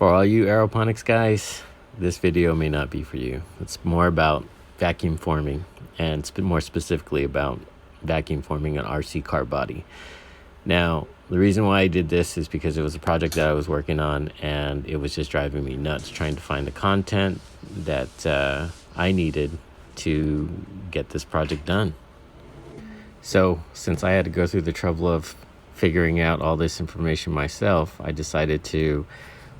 For all you aeroponics guys, this video may not be for you. It's more about vacuum forming, and more specifically about vacuum forming an RC car body. Now, the reason why I did this is because it was a project that I was working on, and it was just driving me nuts trying to find the content that I needed to get this project done. So since I had to go through the trouble of figuring out all this information myself, I decided to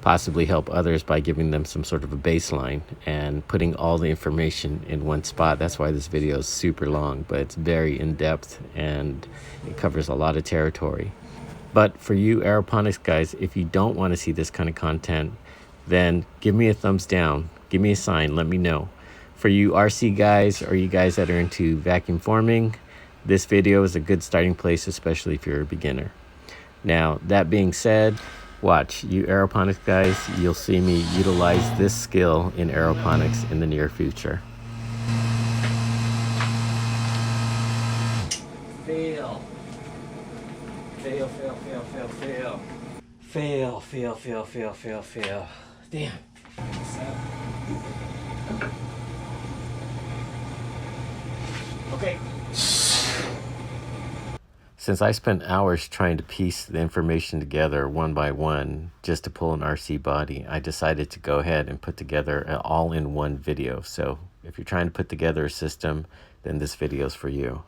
possibly help others by giving them some sort of a baseline and putting all the information in one spot. That's why this video is super long, but it's very in-depth and it covers a lot of territory. But for you aeroponics guys, if you don't want to see this kind of content, then give me a thumbs down, give me a sign, let me know. For you RC guys, or you guys that are into vacuum forming, this video is a good starting place, especially if you're a beginner. Now, that being said, watch, you aeroponics guys, you'll see me utilize this skill in aeroponics in the near future. Fail. Fail, fail, fail, fail, fail. Fail, fail, fail, fail, fail, fail. Damn. Okay. Since I spent hours trying to piece the information together one by one just to pull an RC body, I decided to go ahead and put together an all-in-one video. So if you're trying to put together a system, then this video is for you.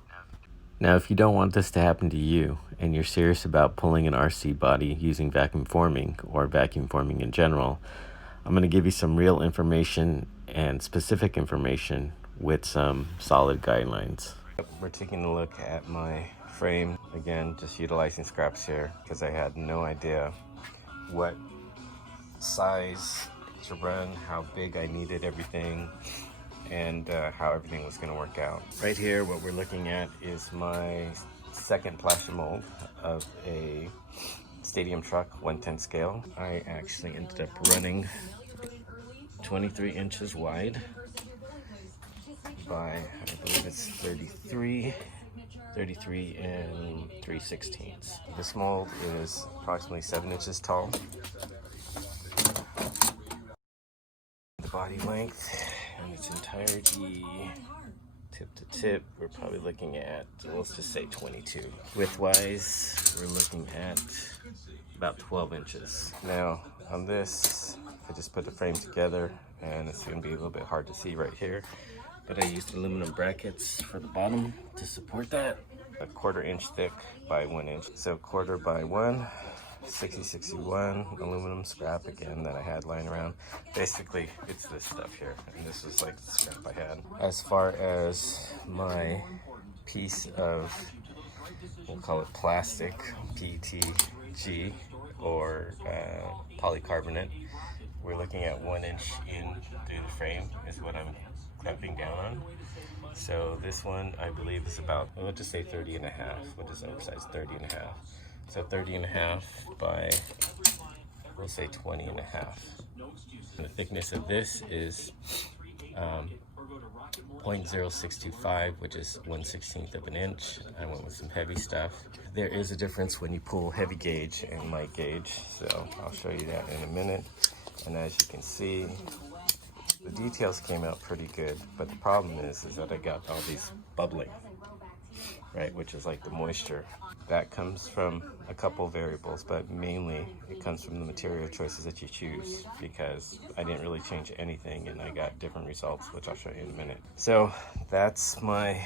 Now, if you don't want this to happen to you and you're serious about pulling an RC body using vacuum forming or vacuum forming in general, I'm going to give you some real information and specific information with some solid guidelines. We're taking a look at my frame again, just utilizing scraps here because I had no idea what size to run, how big I needed everything, and how everything was going to work out. Right here, what we're looking at is my second plaster mold of a stadium truck 1/10 scale. I actually ended up running 23 inches wide by, I believe it's 33 and 3/16. This mold is approximately 7 inches tall. The body length in its entirety, tip to tip, we're probably looking at, let's just say 22. Width-wise, we're looking at about 12 inches. Now, on this, I just put the frame together, and it's going to be a little bit hard to see right here, but I used aluminum brackets for the bottom to support that. A 1/4 inch thick by 1 inch. So 1/4 by 1, 6061 aluminum scrap again that I had lying around. Basically, it's this stuff here, and this was like the scrap I had. As far as my piece of, we'll call it plastic, PETG, or polycarbonate, we're looking at 1 inch in through the frame is what I'm clamping down on. So this one, I believe, is about, let's just say 30 and a half. We'll just oversize 30 and a half. So 30 and a half by, we'll say 20 and a half. And the thickness of this is 0.0625, which is 1/16 of an inch. I went with some heavy stuff. There is a difference when you pull heavy gauge and light gauge, so I'll show you that in a minute. And as you can see, the details came out pretty good, but the problem is that I got all these bubbling, right, which is like the moisture. That comes from a couple variables, but mainly it comes from the material choices that you choose, because I didn't really change anything and I got different results, which I'll show you in a minute. So that's my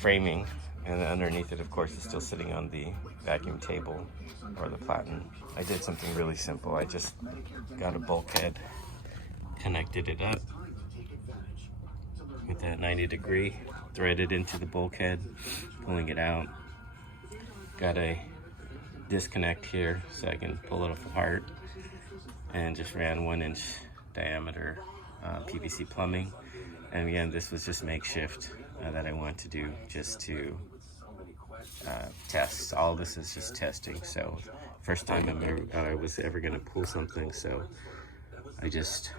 framing, and underneath it, of course, is still sitting on the vacuum table or the platen. I did something really simple. I just got a bulkhead, connected it up with that 90-degree, threaded into the bulkhead, pulling it out. Got a disconnect here so I can pull it apart, and just ran 1 inch diameter PVC plumbing. And again, this was just makeshift that I wanted to do just to test. All this is just testing. So first time I was ever going to pull something, so I just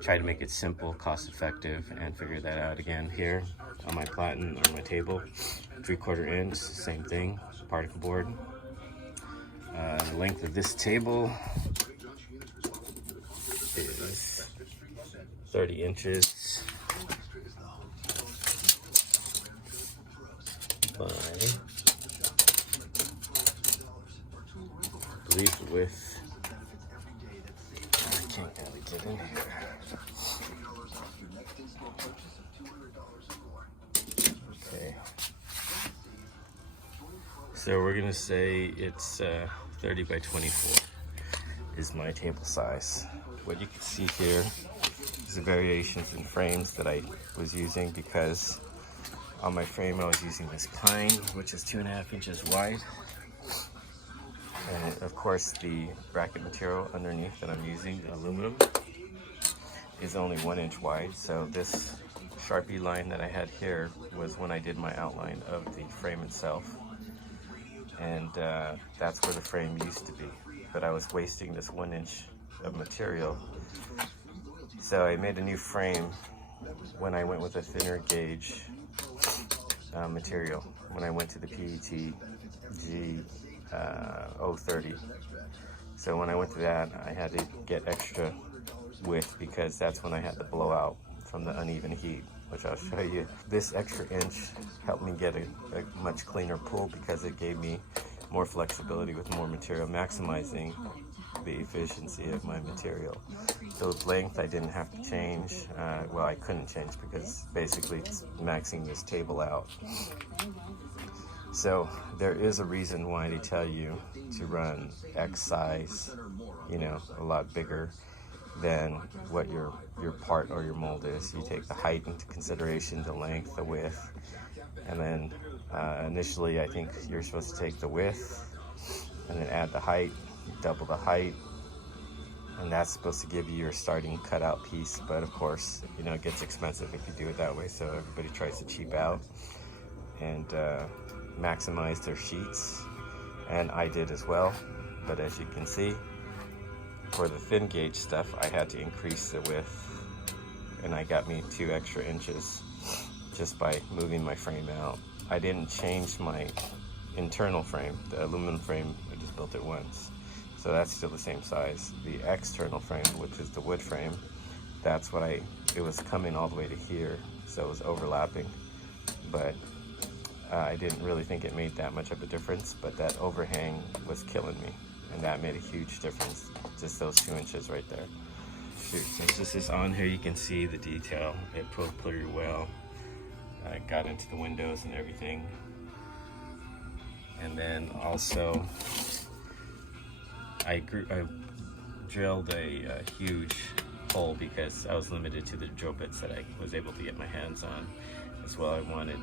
try to make it simple, cost effective, and figure that out. Again, here on my platen or my table, 3/4 inch, same thing, particle board. The length of this table 30 inches by, I believe the width, I can't really get in here. Okay. So we're gonna say it's 30 by 24 is my table size. What you can see here is the variations in frames that I was using, because on my frame I was using this pine, which is 2.5 inches wide. And of course the bracket material underneath that I'm using, the aluminum, is only 1 inch wide. So this Sharpie line that I had here was when I did my outline of the frame itself. And that's where the frame used to be. But I was wasting this 1 inch of material. So I made a new frame when I went with a thinner gauge material, when I went to the PET G030. So when I went to that, I had to get extra width, because that's when I had the blowout from the uneven heat, which I'll show you. This extra inch helped me get a much cleaner pool, because it gave me more flexibility with more material, maximizing the efficiency of my material. So length I didn't have to change. Well, I couldn't change, because basically it's maxing this table out. So there is a reason why they tell you to run X size, you know, a lot bigger than what your part or your mold is. You take the height into consideration, the length, the width, and then initially I think you're supposed to take the width and then add the height, double the height, and that's supposed to give you your starting cutout piece. But of course, you know, it gets expensive if you do it that way, so everybody tries to cheap out and maximize their sheets, and I did as well. But as you can see, for the thin gauge stuff, I had to increase the width, and I got me 2 extra inches just by moving my frame out. I didn't change my internal frame, the aluminum frame. I just built it once, so that's still the same size. The external frame, which is the wood frame, that's what it was coming all the way to here, so it was overlapping, but I didn't really think it made that much of a difference. But that overhang was killing me, and that made a huge difference, just those 2 inches right there. Shoot, since this is on here, you can see the detail. It pulled pretty well. I got into the windows and everything. And then also, I drilled a huge hole, because I was limited to the drill bits that I was able to get my hands on. As well, I wanted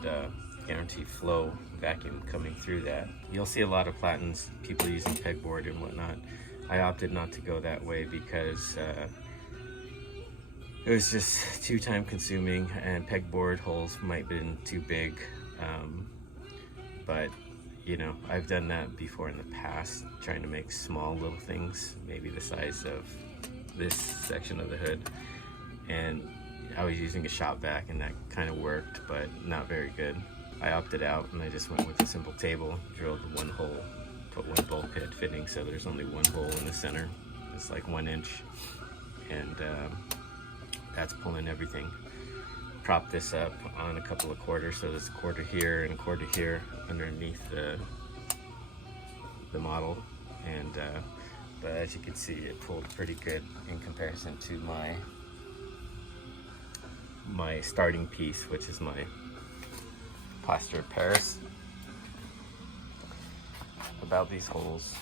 guaranteed flow vacuum coming through that. You'll see a lot of platens, people using pegboard and whatnot. I opted not to go that way, because it was just too time consuming, and pegboard holes might have been too big. But you know, I've done that before in the past, trying to make small little things, maybe the size of this section of the hood, and I was using a shop vac, and that kind of worked, but not very good. I opted out, and I just went with a simple table, drilled 1 hole, put 1 bulkhead fitting, so there's only 1 hole in the center. It's like 1 inch, and that's pulling everything. Prop this up on a couple of quarters, so there's a quarter here and a quarter here underneath the model, and but as you can see, it pulled pretty good in comparison to my starting piece, which is my plaster of Paris. About these holes,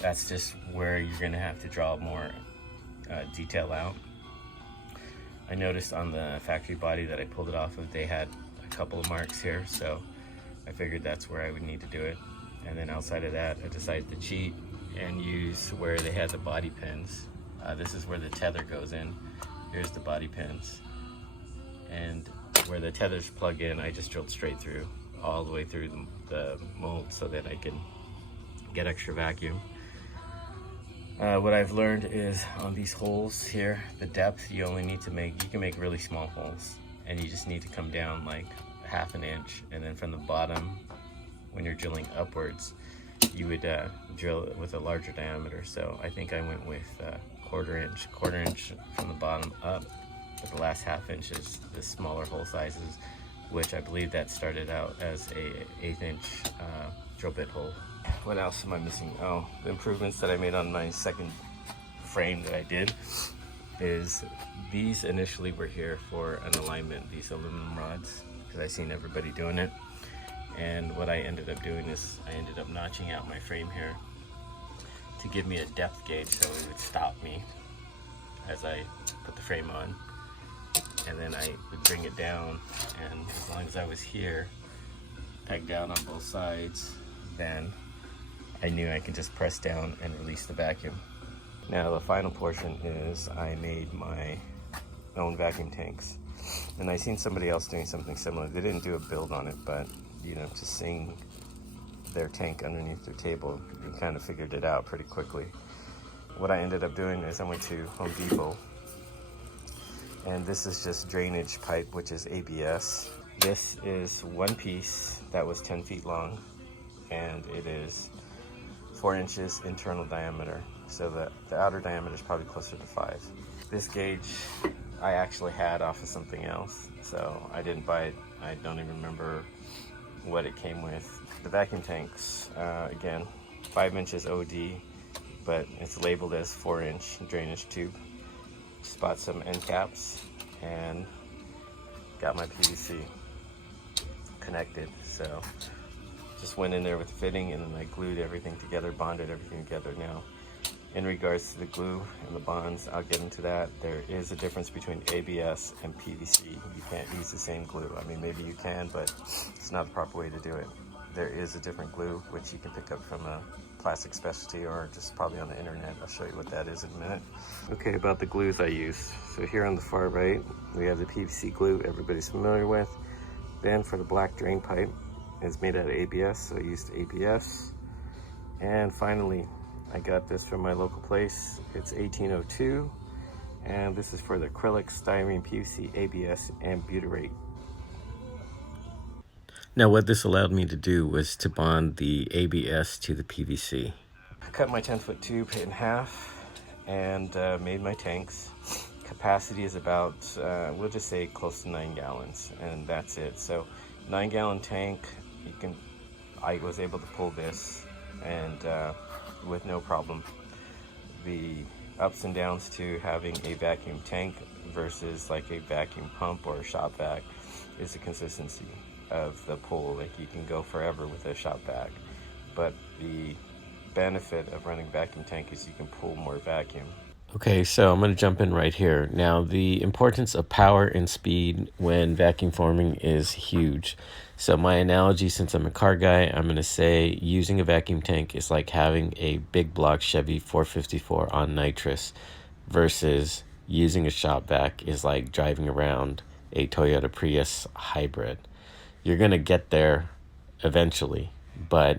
that's just where you're gonna have to draw more detail out. I noticed on the factory body that I pulled it off of, they had a couple of marks here, so I figured that's where I would need to do it. And then outside of that, I decided to cheat and use where they had the body pins. This is where the tether goes in. Here's the body pins. And where the tethers plug in, I just drilled straight through, all the way through the mold, so that I can get extra vacuum. What I've learned is on these holes here, the depth, you can make really small holes, and you just need to come down like 1/2 inch, and then from the bottom, when you're drilling upwards, you would drill it with a larger diameter. So I think I went with quarter inch from the bottom up, but the last half inch is the smaller hole sizes, which I believe that started out as a 1/8 inch drill bit hole. What else am I missing? Oh, the improvements that I made on my second frame that I did is these initially were here for an alignment, these aluminum rods, because I seen everybody doing it. And what I ended up doing is I ended up notching out my frame here to give me a depth gauge so it would stop me as I put the frame on. And then I would bring it down, and as long as I was here, pegged down on both sides, then I knew I could just press down and release the vacuum. Now the final portion is I made my own vacuum tanks. And I seen somebody else doing something similar. They didn't do a build on it, but you know, just seeing their tank underneath their table, you kind of figured it out pretty quickly. What I ended up doing is I went to Home Depot, and this is just drainage pipe, which is ABS. This is one piece that was 10 feet long, and it is 4 inches internal diameter. So the outer diameter is probably closer to 5. This gauge I actually had off of something else, so I didn't buy it. I don't even remember what it came with. The vacuum tanks, again, 5 inches OD, but it's labeled as 4 inch drainage tube. Just bought some end caps and got my PVC connected. So just went in there with fitting, and then I glued everything together, bonded everything together. Now, in regards to the glue and the bonds, I'll get into that. There is a difference between ABS and PVC. You can't use the same glue. I mean, maybe you can, but it's not the proper way to do it. There is a different glue, which you can pick up from a plastic specialty or just probably on the internet. I'll show you what that is in a minute. Okay, about the glues I use. So here on the far right, we have the PVC glue everybody's familiar with. Then for the black drain pipe, it's made out of ABS, so I used ABS. And finally, I got this from my local place. It's 1802, and this is for the acrylic, styrene, PVC, ABS, and butyrate. Now what this allowed me to do was to bond the ABS to the PVC. I cut my 10-foot tube in half and made my tanks. Capacity is about, we'll just say close to 9 gallons, and that's it. So 9-gallon tank, I was able to pull this and with no problem. The ups and downs to having a vacuum tank versus like a vacuum pump or a shop vac is the consistency of the pull. Like, you can go forever with a shop vac, but the benefit of running vacuum tank is you can pull more vacuum. Okay, so I'm going to jump in right here. Now, the importance of power and speed when vacuum forming is huge. So my analogy, since I'm a car guy, I'm going to say using a vacuum tank is like having a big block Chevy 454 on nitrous, versus using a shop vac is like driving around a Toyota Prius hybrid. You're going to get there eventually, but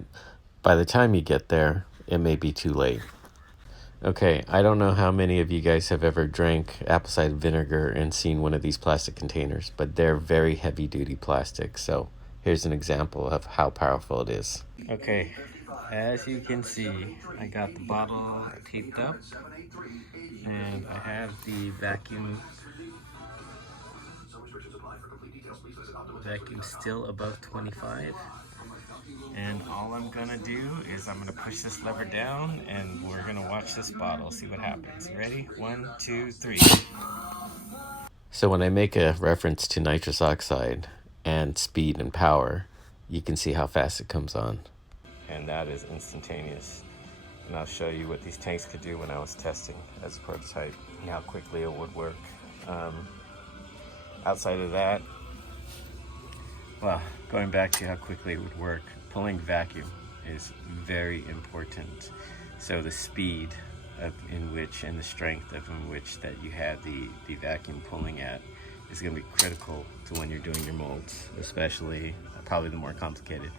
by the time you get there, it may be too late. Okay, I don't know how many of you guys have ever drank apple cider vinegar and seen one of these plastic containers, but they're very heavy-duty plastic. So here's an example of how powerful it is. Okay, as you can see, I got the bottle taped up, and I have the vacuum still above 25. And all I'm gonna do is I'm gonna push this lever down, and we're gonna watch this bottle, see what happens. Ready? 1, 2, 3. So when I make a reference to nitrous oxide and speed and power, you can see how fast it comes on. And that is instantaneous. And I'll show you what these tanks could do when I was testing as a prototype and how quickly it would work. Outside of that, well, going back to how quickly it would work, pulling vacuum is very important. So the speed in which and the strength in which that you had the vacuum pulling at is going to be critical to when you're doing your molds, especially probably the more complicated.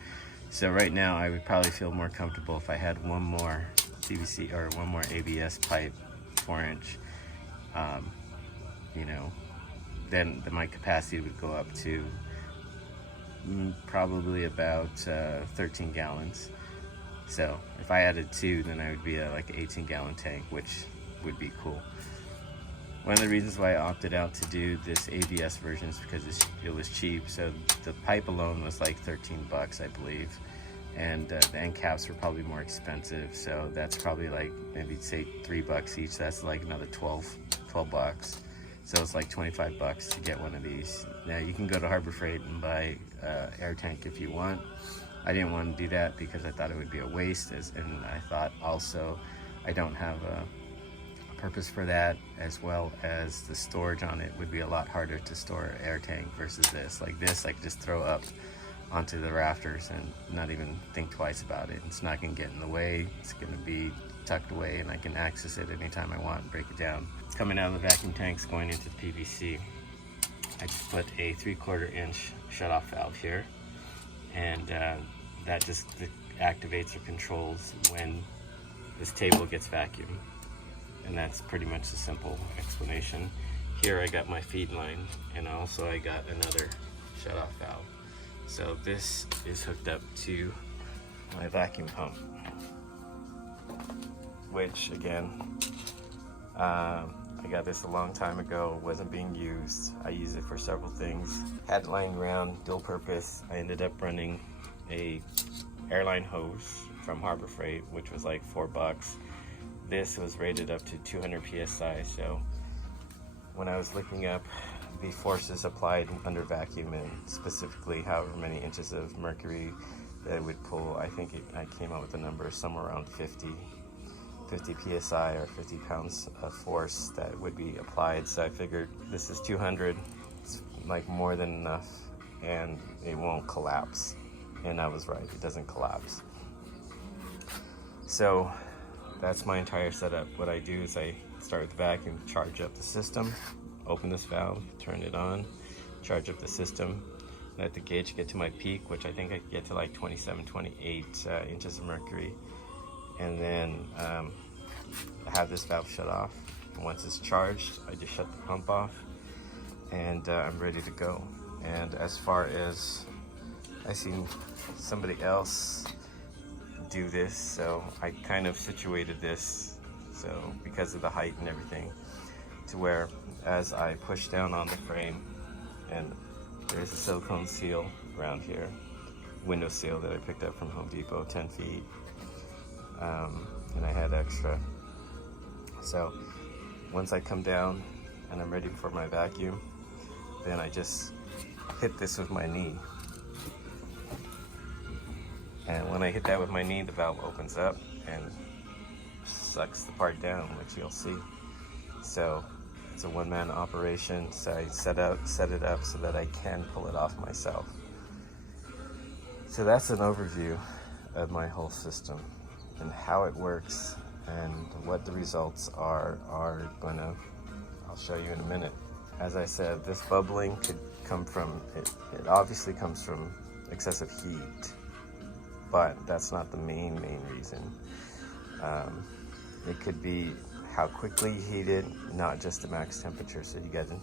So right now I would probably feel more comfortable if I had one more PVC or one more ABS pipe, 4 inch, you know, then my capacity would go up to probably about 13 gallons. So if I added 2, then I would be like an 18-gallon tank, which would be cool. One of the reasons why I opted out to do this ABS version is because it was cheap. So the pipe alone was like 13 bucks, I believe. And the end caps were probably more expensive. So that's probably like, maybe say $3 each. That's like another 12 bucks. So it's like 25 bucks to get one of these. Now you can go to Harbor Freight and buy air tank if you want. I didn't want to do that because I thought it would be a waste, and I thought also I don't have a purpose for that, as well as the storage on it would be a lot harder to store air tank versus this. Like this, I could just throw up onto the rafters and not even think twice about it. It's not going to get in the way. It's going to be tucked away, and I can access it anytime I want and break it down. Coming out of the vacuum tanks, going into the PVC, I just put a 3/4 inch shutoff valve here, and that just activates or controls when this table gets vacuumed. And that's pretty much the simple explanation. Here I got my feed line, and also I got another shutoff valve. So this is hooked up to my vacuum pump, which again, I got this a long time ago, wasn't being used. I use it for several things. Had it lying around, dual purpose. I ended up running a airline hose from Harbor Freight, which was like $4. This was rated up to 200 psi. So when I was looking up the forces applied under vacuum, and specifically however many inches of mercury that it would pull, I think I came up with a number somewhere around 50 psi or 50 pounds of force that would be applied. So I figured this is 200, it's like more than enough, and it won't collapse. And I was right, it doesn't collapse. So that's my entire setup. What I do is I start with the vacuum, charge up the system, open this valve, turn it on, charge up the system, let the gauge get to my peak, which I think I could get to like 27, 28 inches of mercury. And then I have this valve shut off. And once it's charged, I just shut the pump off, and I'm ready to go. And as far as I seen somebody else do this, so I kind of situated this so because of the height and everything, to where as I push down on the frame, and there's a silicone seal around here, window seal that I picked up from Home Depot, 10 feet, and I had extra. So once I come down and I'm ready for my vacuum, then I just hit this with my knee. And when I hit that with my knee, the valve opens up and sucks the part down, which you'll see. So it's a one-man operation, so I set it up so that I can pull it off myself. So that's an overview of my whole system and how it works, and what the results are I'll show you in a minute. As I said, this bubbling could come from, it obviously comes from excessive heat, but that's not the main reason. It could be how quickly you heat it, not just the max temperature. So you got to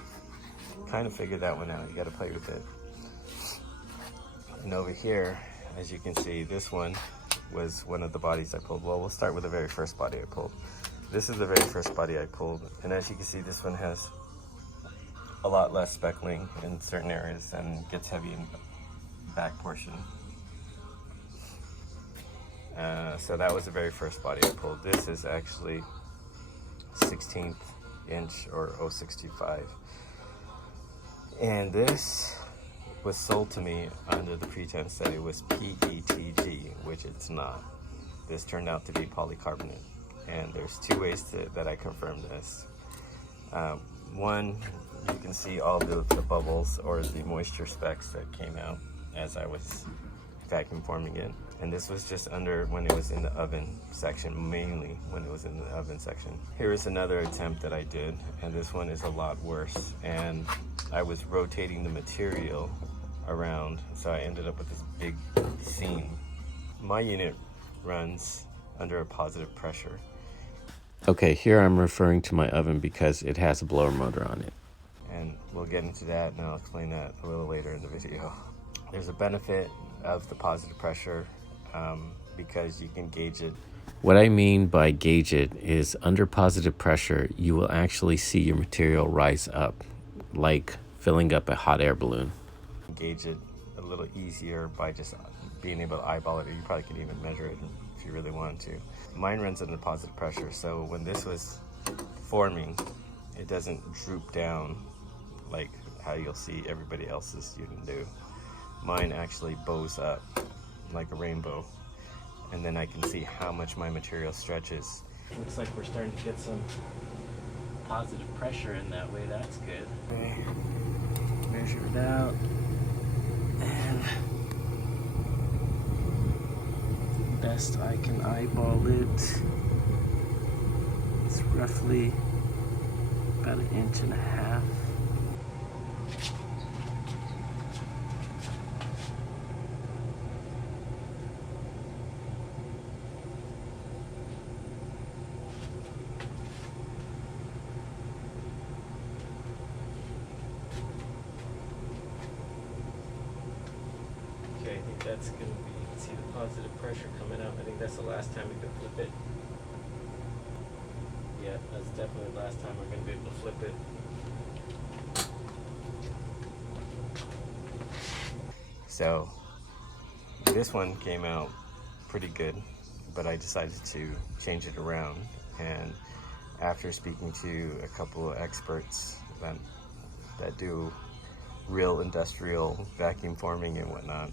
kind of figure that one out. You got to play with it. And over here, as you can see, this one was one of the bodies I pulled. Well, we'll start with the very first body I pulled. This is the very first body I pulled, and as you can see, this one has a lot less speckling in certain areas and gets heavy in the back portion. So that was the very first body I pulled. This is actually 16th inch or 0.65, and this was sold to me under the pretense that it was PETG, which it's not. This turned out to be polycarbonate, and there's two ways that I confirmed this. One, you can see all the bubbles or the moisture specks that came out as I was vacuum forming it. And this was just under when it was in the oven section, mainly when it was in the oven section. Here is another attempt that I did, and this one is a lot worse. And I was rotating the material around, so I ended up with this big seam. My unit runs under a positive pressure. Okay, here I'm referring to my oven because it has a blower motor on it. And we'll get into that, and I'll explain that a little later in the video. There's a benefit of the positive pressure because you can gauge it What I mean by gauge it is under positive pressure, you will actually see your material rise up, like filling up a hot air balloon. Gauge it a little easier by just being able to eyeball it, or you probably could even measure it if you really wanted to. Mine runs under positive pressure, so when this was forming, it doesn't droop down like how you'll see everybody else's student do. Mine actually bows up like a rainbow, and then I can see how much my material stretches. Looks like we're starting to get some positive pressure in that way. That's good. Okay. Measure it out, and best I can eyeball it, it's roughly about 1.5 inches. Okay, I think that's going to be, you can see the positive pressure coming out. I think that's the last time we could flip it. Yeah, that's definitely the last time we're going to be able to flip it. So this one came out pretty good, but I decided to change it around, and after speaking to a couple of experts that do real industrial vacuum forming and whatnot,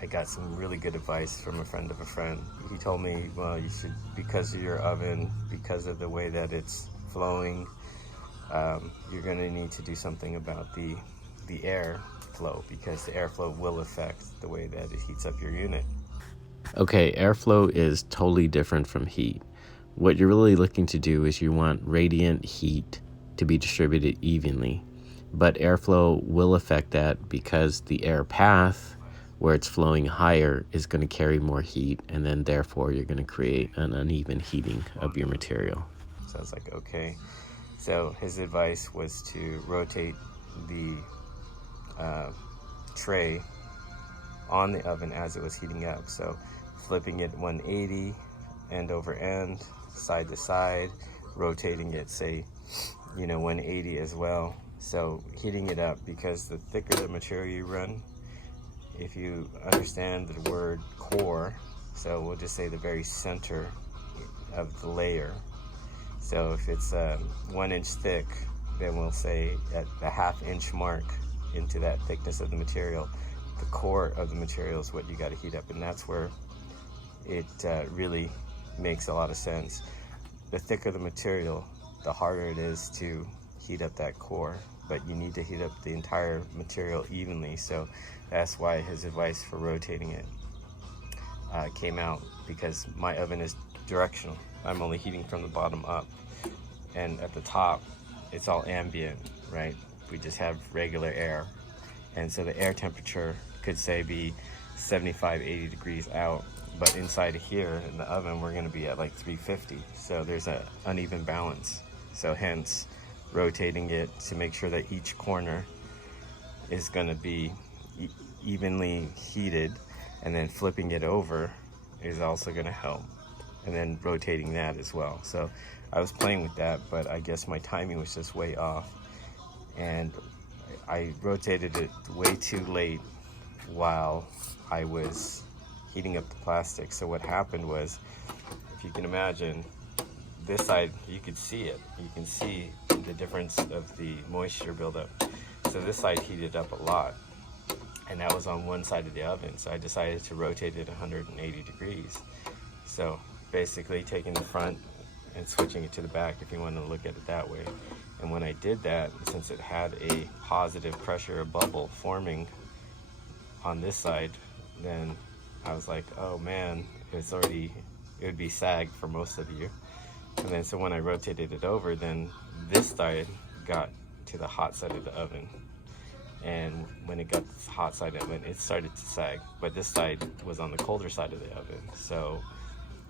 I got some really good advice from a friend of a friend. He told me, well, you should, because of your oven, because of the way that it's flowing, you're going to need to do something about the air flow, because the airflow will affect the way that it heats up your unit. Okay, airflow is totally different from heat. What you're really looking to do is you want radiant heat to be distributed evenly, but airflow will affect that because the air path where it's flowing higher is going to carry more heat, and then therefore you're going to create an uneven heating of your material. So I was like, okay. So his advice was to rotate the tray on the oven as it was heating up. So flipping it 180, end over end, side to side, rotating it, say, 180 as well. So heating it up, because the thicker the material you run, if you understand the word core, so we'll just say the very center of the layer. So if it's 1 inch thick, then we'll say at the 1/2 inch mark into that thickness of the material, the core of the material is what you got to heat up, and that's where it really makes a lot of sense. The thicker the material, the harder it is to heat up that core, but you need to heat up the entire material evenly. So that's why his advice for rotating it came out, because my oven is directional. I'm only heating from the bottom up, and at the top it's all ambient, right? We just have regular air, and so the air temperature could say be 75-80 degrees out, but inside of here in the oven we're going to be at like 350. So there's an uneven balance. So hence rotating it to make sure that each corner is going to be evenly heated, and then flipping it over is also going to help, and then rotating that as well. So I was playing with that, but I guess my timing was just way off, and I rotated it way too late while I was heating up the plastic. So what happened was, if you can imagine, this side, you could see it. You can see the difference of the moisture buildup. So this side heated up a lot, and that was on one side of the oven. So I decided to rotate it 180 degrees. So basically taking the front and switching it to the back, if you want to look at it that way. And when I did that, since it had a positive pressure, a bubble forming on this side, then I was like, oh man, it would be sag for most of you. And then so when I rotated it over, then this side got to the hot side of the oven. And when it got to the hot side of it, it started to sag. But this side was on the colder side of the oven, so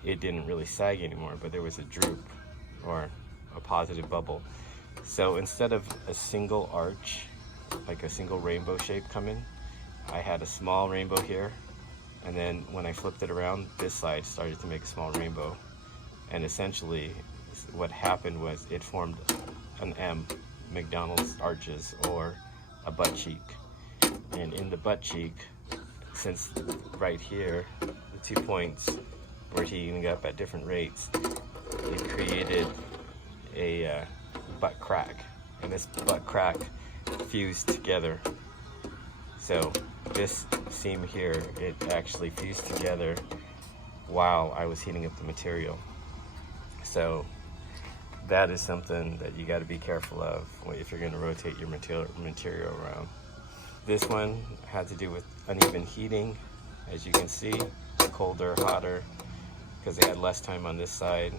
it didn't really sag anymore, but there was a droop or a positive bubble. So instead of a single arch, like a single rainbow shape coming, I had a small rainbow here, And then when I flipped it around, this side started to make a small rainbow. And essentially what happened was it formed an M, McDonald's arches, or a butt cheek. And in the butt cheek, since right here, the 2 points were heating up at different rates, it created a butt crack. And this butt crack fused together. So this seam here, it actually fused together while I was heating up the material. So that is something that you got to be careful of if you're going to rotate your material around. This one had to do with uneven heating, as you can see, colder, hotter, because I had less time on this side.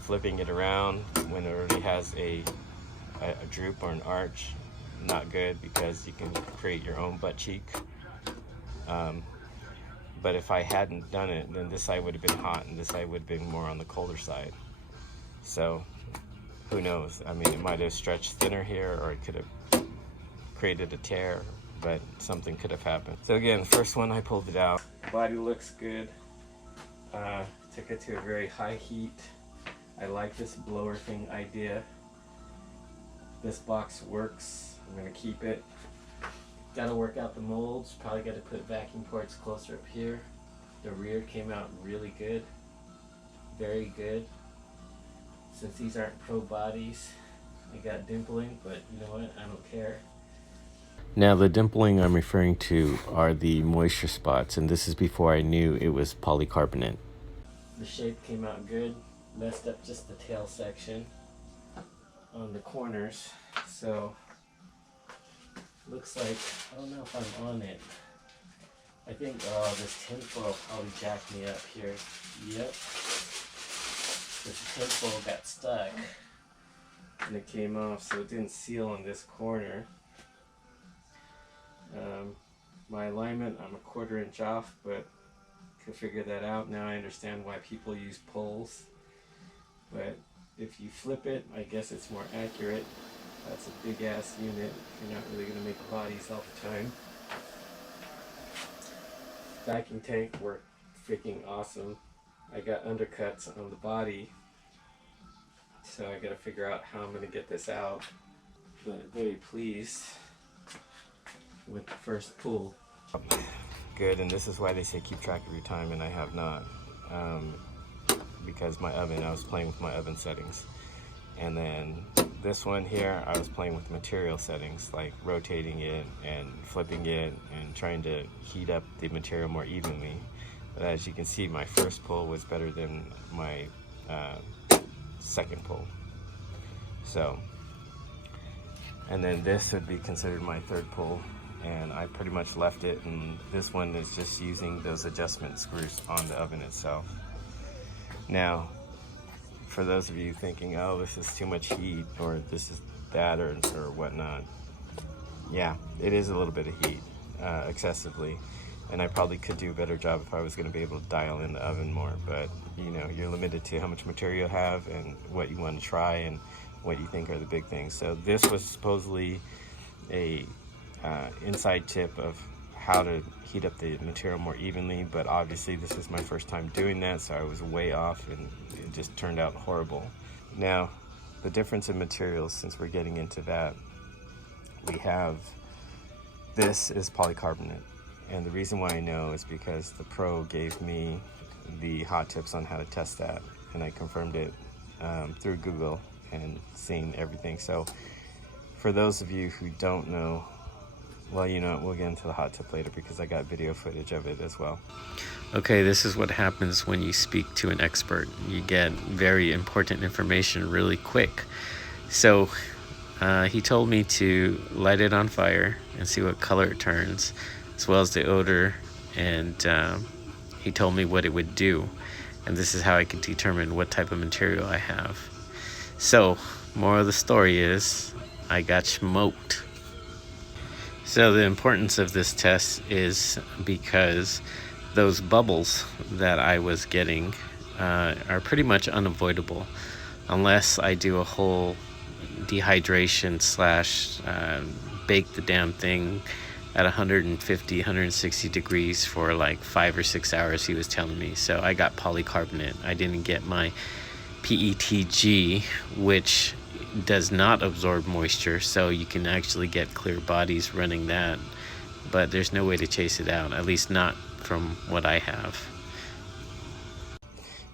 Flipping it around when it already has a droop or an arch, not good, because you can create your own butt cheek. But if I hadn't done it, then this side would have been hot and this side would have been more on the colder side. So who knows? I mean, it might have stretched thinner here, or it could have created a tear, but something could have happened. So again, the first one, I pulled it out. Body looks good. Took it to a very high heat. I like this blower thing idea. This box works. I'm gonna keep it. Gotta work out the molds. Probably gotta put vacuum ports closer up here. The rear came out really good. Very good. Since these aren't pro bodies, I got dimpling, but you know what? I don't care. Now the dimpling I'm referring to are the moisture spots, and this is before I knew it was polycarbonate. The shape came out good. Messed up just the tail section on the corners, so looks like, I don't know if I'm on it. I think, oh, this tinfoil probably jacked me up here. Yep. This tinfoil got stuck and it came off, so it didn't seal on this corner. My alignment, I'm a 1/4 inch off, but could figure that out. Now I understand why people use poles. But if you flip it, I guess it's more accurate. That's a big ass unit. You're not really going to make bodies all the time. Vacuum tank worked freaking awesome. I got undercuts on the body, so I got to figure out how I'm going to get this out. But very pleased with the first pull. Good, and this is why they say keep track of your time, and I have not. Because my oven, I was playing with my oven settings. And then this one here, I was playing with material settings, like rotating it and flipping it and trying to heat up the material more evenly. But as you can see, my first pull was better than my second pull. So, and then this would be considered my third pull, and I pretty much left it, and this one is just using those adjustment screws on the oven itself. Now, for those of you thinking, oh, this is too much heat, or this is that, or whatnot, yeah, it is a little bit of heat, excessively, and I probably could do a better job if I was going to be able to dial in the oven more, but you know, you're limited to how much material you have and what you want to try and what you think are the big things. So this was supposedly a inside tip of how to heat up the material more evenly, but obviously this is my first time doing that, so I was way off and it just turned out horrible. Now, the difference in materials, since we're getting into that, we have, this is polycarbonate, and the reason why I know is because the pro gave me the hot tips on how to test that, and I confirmed it through Google and seeing everything. So for those of you who don't know, well, you know, we'll get into the hot tip later because I got video footage of it as well. Okay, this is what happens when you speak to an expert. You get very important information really quick. So he told me to light it on fire and see what color it turns, as well as the odor, and he told me what it would do. And this is how I could determine what type of material I have. So, moral of the story is, I got smoked. So the importance of this test is because those bubbles that I was getting are pretty much unavoidable unless I do a whole dehydration / bake the damn thing at 150, 160 degrees for like 5 or 6 hours, he was telling me. So I got polycarbonate. I didn't get my PETG, which does not absorb moisture, so you can actually get clear bodies running that, but there's no way to chase it out, at least not from what I have.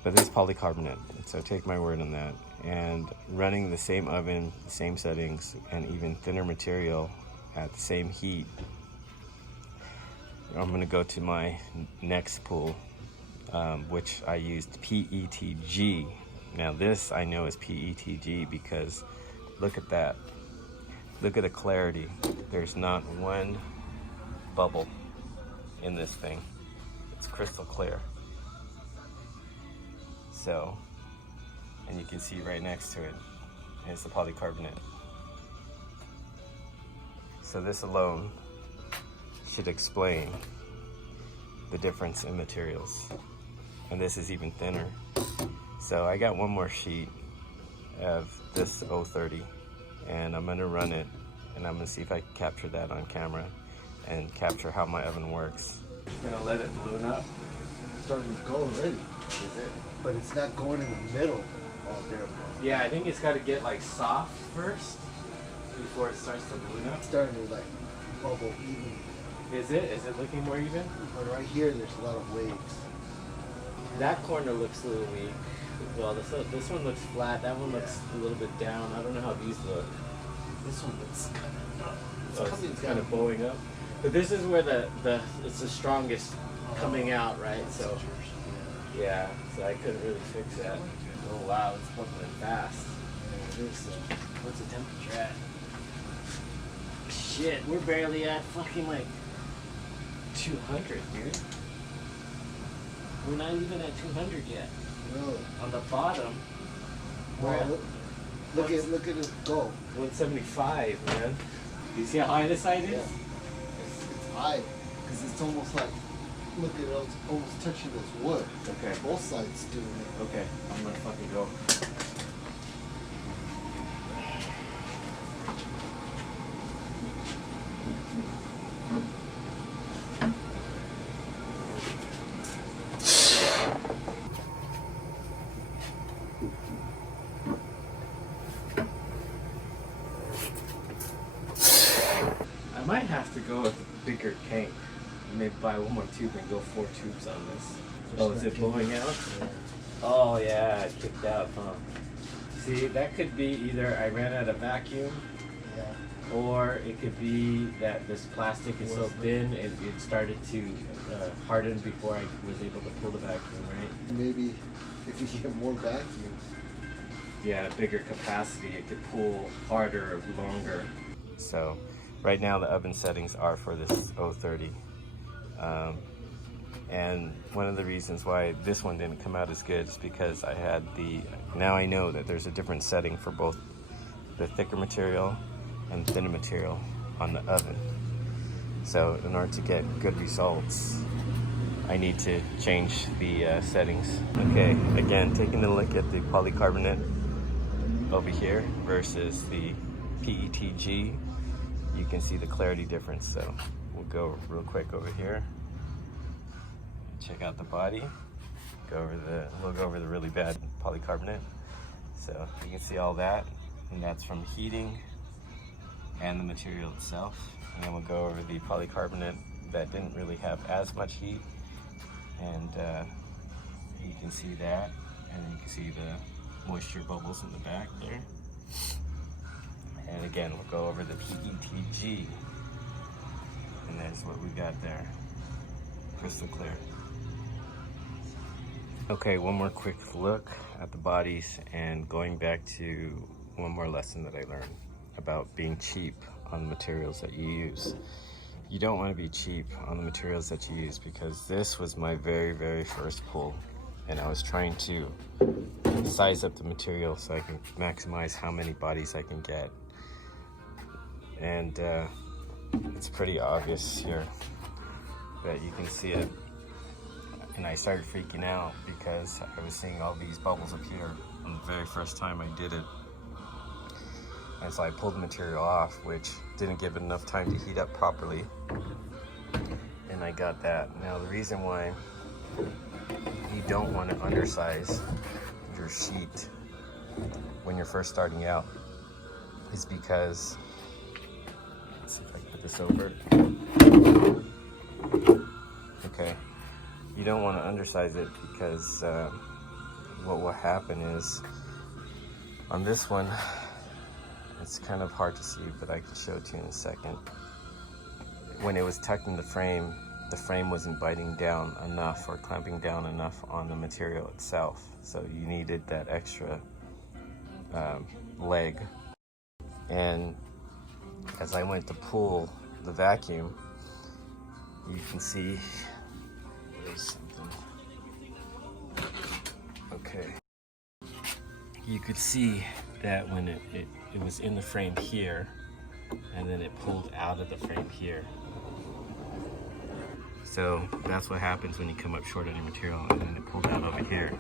But this is polycarbonate, so take my word on that. And running the same oven, the same settings, and even thinner material at the same heat, I'm gonna go to my next pool, which I used PETG. Now this I know is PETG because look at that. Look at the clarity. There's not one bubble in this thing. It's crystal clear. So, and you can see right next to it is the polycarbonate. So this alone should explain the difference in materials. And this is even thinner. So I got one more sheet of this 030 and I'm gonna run it and I'm gonna see if I can capture that on camera and capture how my oven works. You're gonna let it balloon up? It's starting to go already. Is it? But it's not going in the middle all there. Yeah, I think it's gotta get like soft first before it starts to balloon up. It's starting to like bubble even. Is it? Is it looking more even? But right here, there's a lot of waves. That corner looks a little weak. Well, this one looks flat. That one looks a little bit down. I don't know how these look. This one looks kind of up. It's kind of bowing up. But this is where it's the strongest coming out, right? So yeah, so I couldn't really fix that. Oh wow, it's bubbling fast. Yeah, it is. What's the temperature at? Shit, we're barely at fucking like 200, dude. We're not even at 200 yet. Really? On the bottom, we're Well, at look at it go. 175, man. You see how high this side is? Yeah. It's high because it's almost like, look at it, it's almost touching this wood. Okay. Both sides doing it. Okay, I'm gonna fucking go. I might have to go with a bigger tank. Maybe buy one more tube and go 4 tubes on this. Oh, is it blowing out? Yeah. Oh yeah, it kicked out, huh? See, that could be either I ran out of vacuum, Yeah. or it could be that this plastic is so thin it started to harden before I was able to pull the vacuum, right? Maybe if you get more vacuum. Yeah, bigger capacity, it could pull harder, longer. So right now the oven settings are for this 030. And one of the reasons why this one didn't come out as good is because I had now I know that there's a different setting for both the thicker material and thinner material on the oven. So in order to get good results, I need to change the settings. Okay, again, taking a look at the polycarbonate over here versus the PETG, you can see the clarity difference. So we'll go real quick over here. Check out the body. We'll go over the really bad polycarbonate. So you can see all that, and that's from heating and the material itself. And then we'll go over the polycarbonate that didn't really have as much heat, and you can see that, and then you can see the moisture bubbles in the back there. And again, we'll go over the PETG, and that's what we got there, crystal clear. Okay, one more quick look at the bodies, and going back to one more lesson that I learned about being cheap on the materials that you use. You don't want to be cheap on the materials that you use, because this was my very, very first pull, and I was trying to size up the material so I can maximize how many bodies I can get. And it's pretty obvious here that you can see it. And I started freaking out because I was seeing all these bubbles appear on the very first time I did it. And so I pulled the material off, which didn't give it enough time to heat up properly. And I got that. Now the reason why you don't want to undersize your sheet when you're first starting out is because, let's see if I can put this over. Okay, you don't want to undersize it because what will happen is on this one, it's kind of hard to see, but I can show it to you in a second. When it was tucked in the frame wasn't biting down enough or clamping down enough on the material itself. So you needed that extra leg. And as I went to pull the vacuum, you can see there's something. Okay. You could see that when it was in the frame here, and then it pulled out of the frame here. So that's what happens when you come up short on your material, and then it pulled out over here.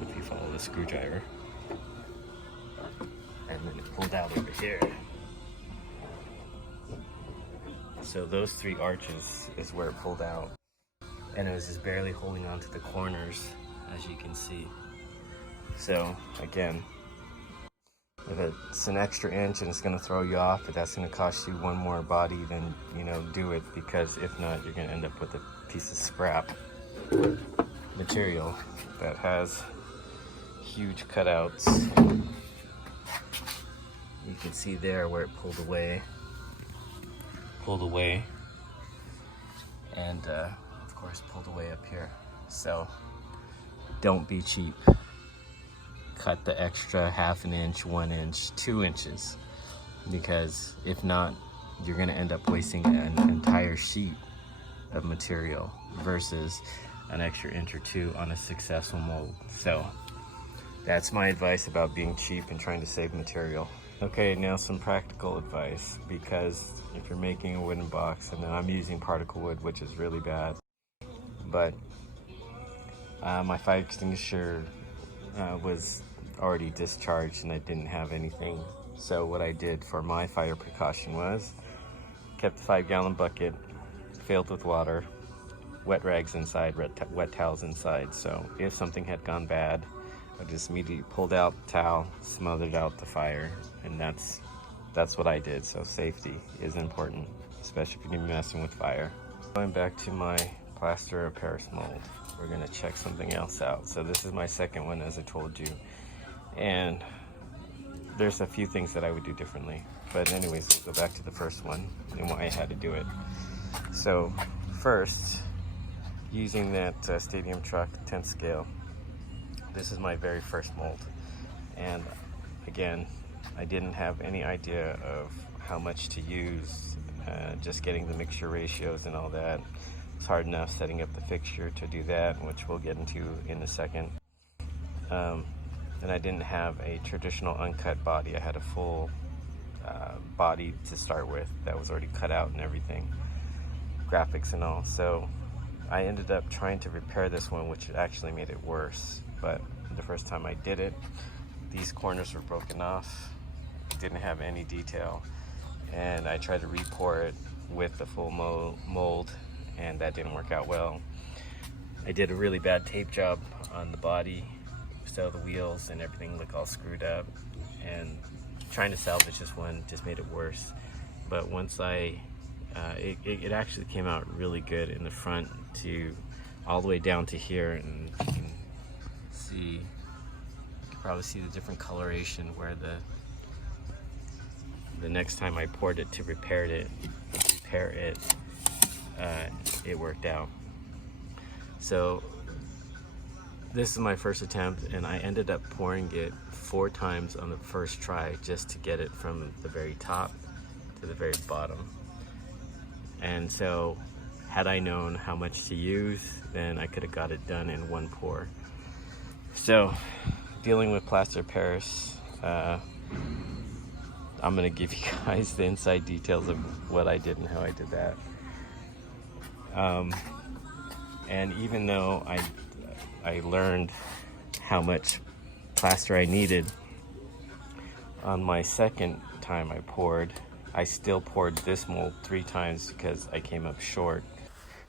If you follow the screwdriver, and then it pulled out over here. So those 3 arches is where it pulled out, and it was just barely holding on to the corners, as you can see. So again, if it's an extra inch and it's going to throw you off, but that's going to cost you one more body, then, you know, do it, because if not, you're going to end up with a piece of scrap material that has huge cutouts. You can see there where it pulled away, and of course pulled away up here. So don't be cheap. Cut the extra 1/2 inch, 1 inch, 2 inches, because if not, you're going to end up wasting an entire sheet of material versus an extra inch or 2 on a successful mold. So that's my advice about being cheap and trying to save material. Okay, now some practical advice, because if you're making a wooden box, and I'm using particle wood, which is really bad, but my fire extinguisher was already discharged and I didn't have anything. So what I did for my fire precaution was kept the 5-gallon bucket filled with water, wet rags inside, wet towels inside. So if something had gone bad, I just immediately pulled out the towel, smothered out the fire, and that's what I did. So safety is important, especially if you're messing with fire. Going back to my plaster of Paris mold, we're gonna check something else out. So this is my second one, as I told you, and there's a few things that I would do differently, but anyways, we'll go back to the first one and why I had to do it. So first, using that Stadium Truck 10th scale, this is my very first mold, and again, I didn't have any idea of how much to use, just getting the mixture ratios and all that. It's hard enough setting up the fixture to do that, which we'll get into in a second. And I didn't have a traditional uncut body. I had a full body to start with that was already cut out and everything, graphics and all. So I ended up trying to repair this one, which actually made it worse. But the first time I did it, these corners were broken off, didn't have any detail, and I tried to re-pour it with the full mold, and that didn't work out well. I did a really bad tape job on the body, so the wheels and everything look all screwed up, and trying to salvage this one just made it worse. But once it actually came out really good in the front to all the way down to here, and you can see, you can probably see the different coloration where the next time I poured it to repair it, it worked out. So this is my first attempt, and I ended up pouring it 4 times on the first try just to get it from the very top to the very bottom. And so had I known how much to use, then I could have got it done in 1 pour. So dealing with plaster of Paris, I'm gonna give you guys the inside details of what I did and how I did that. And even though I learned how much plaster I needed, on my second time I poured, I still poured this mold 3 times because I came up short.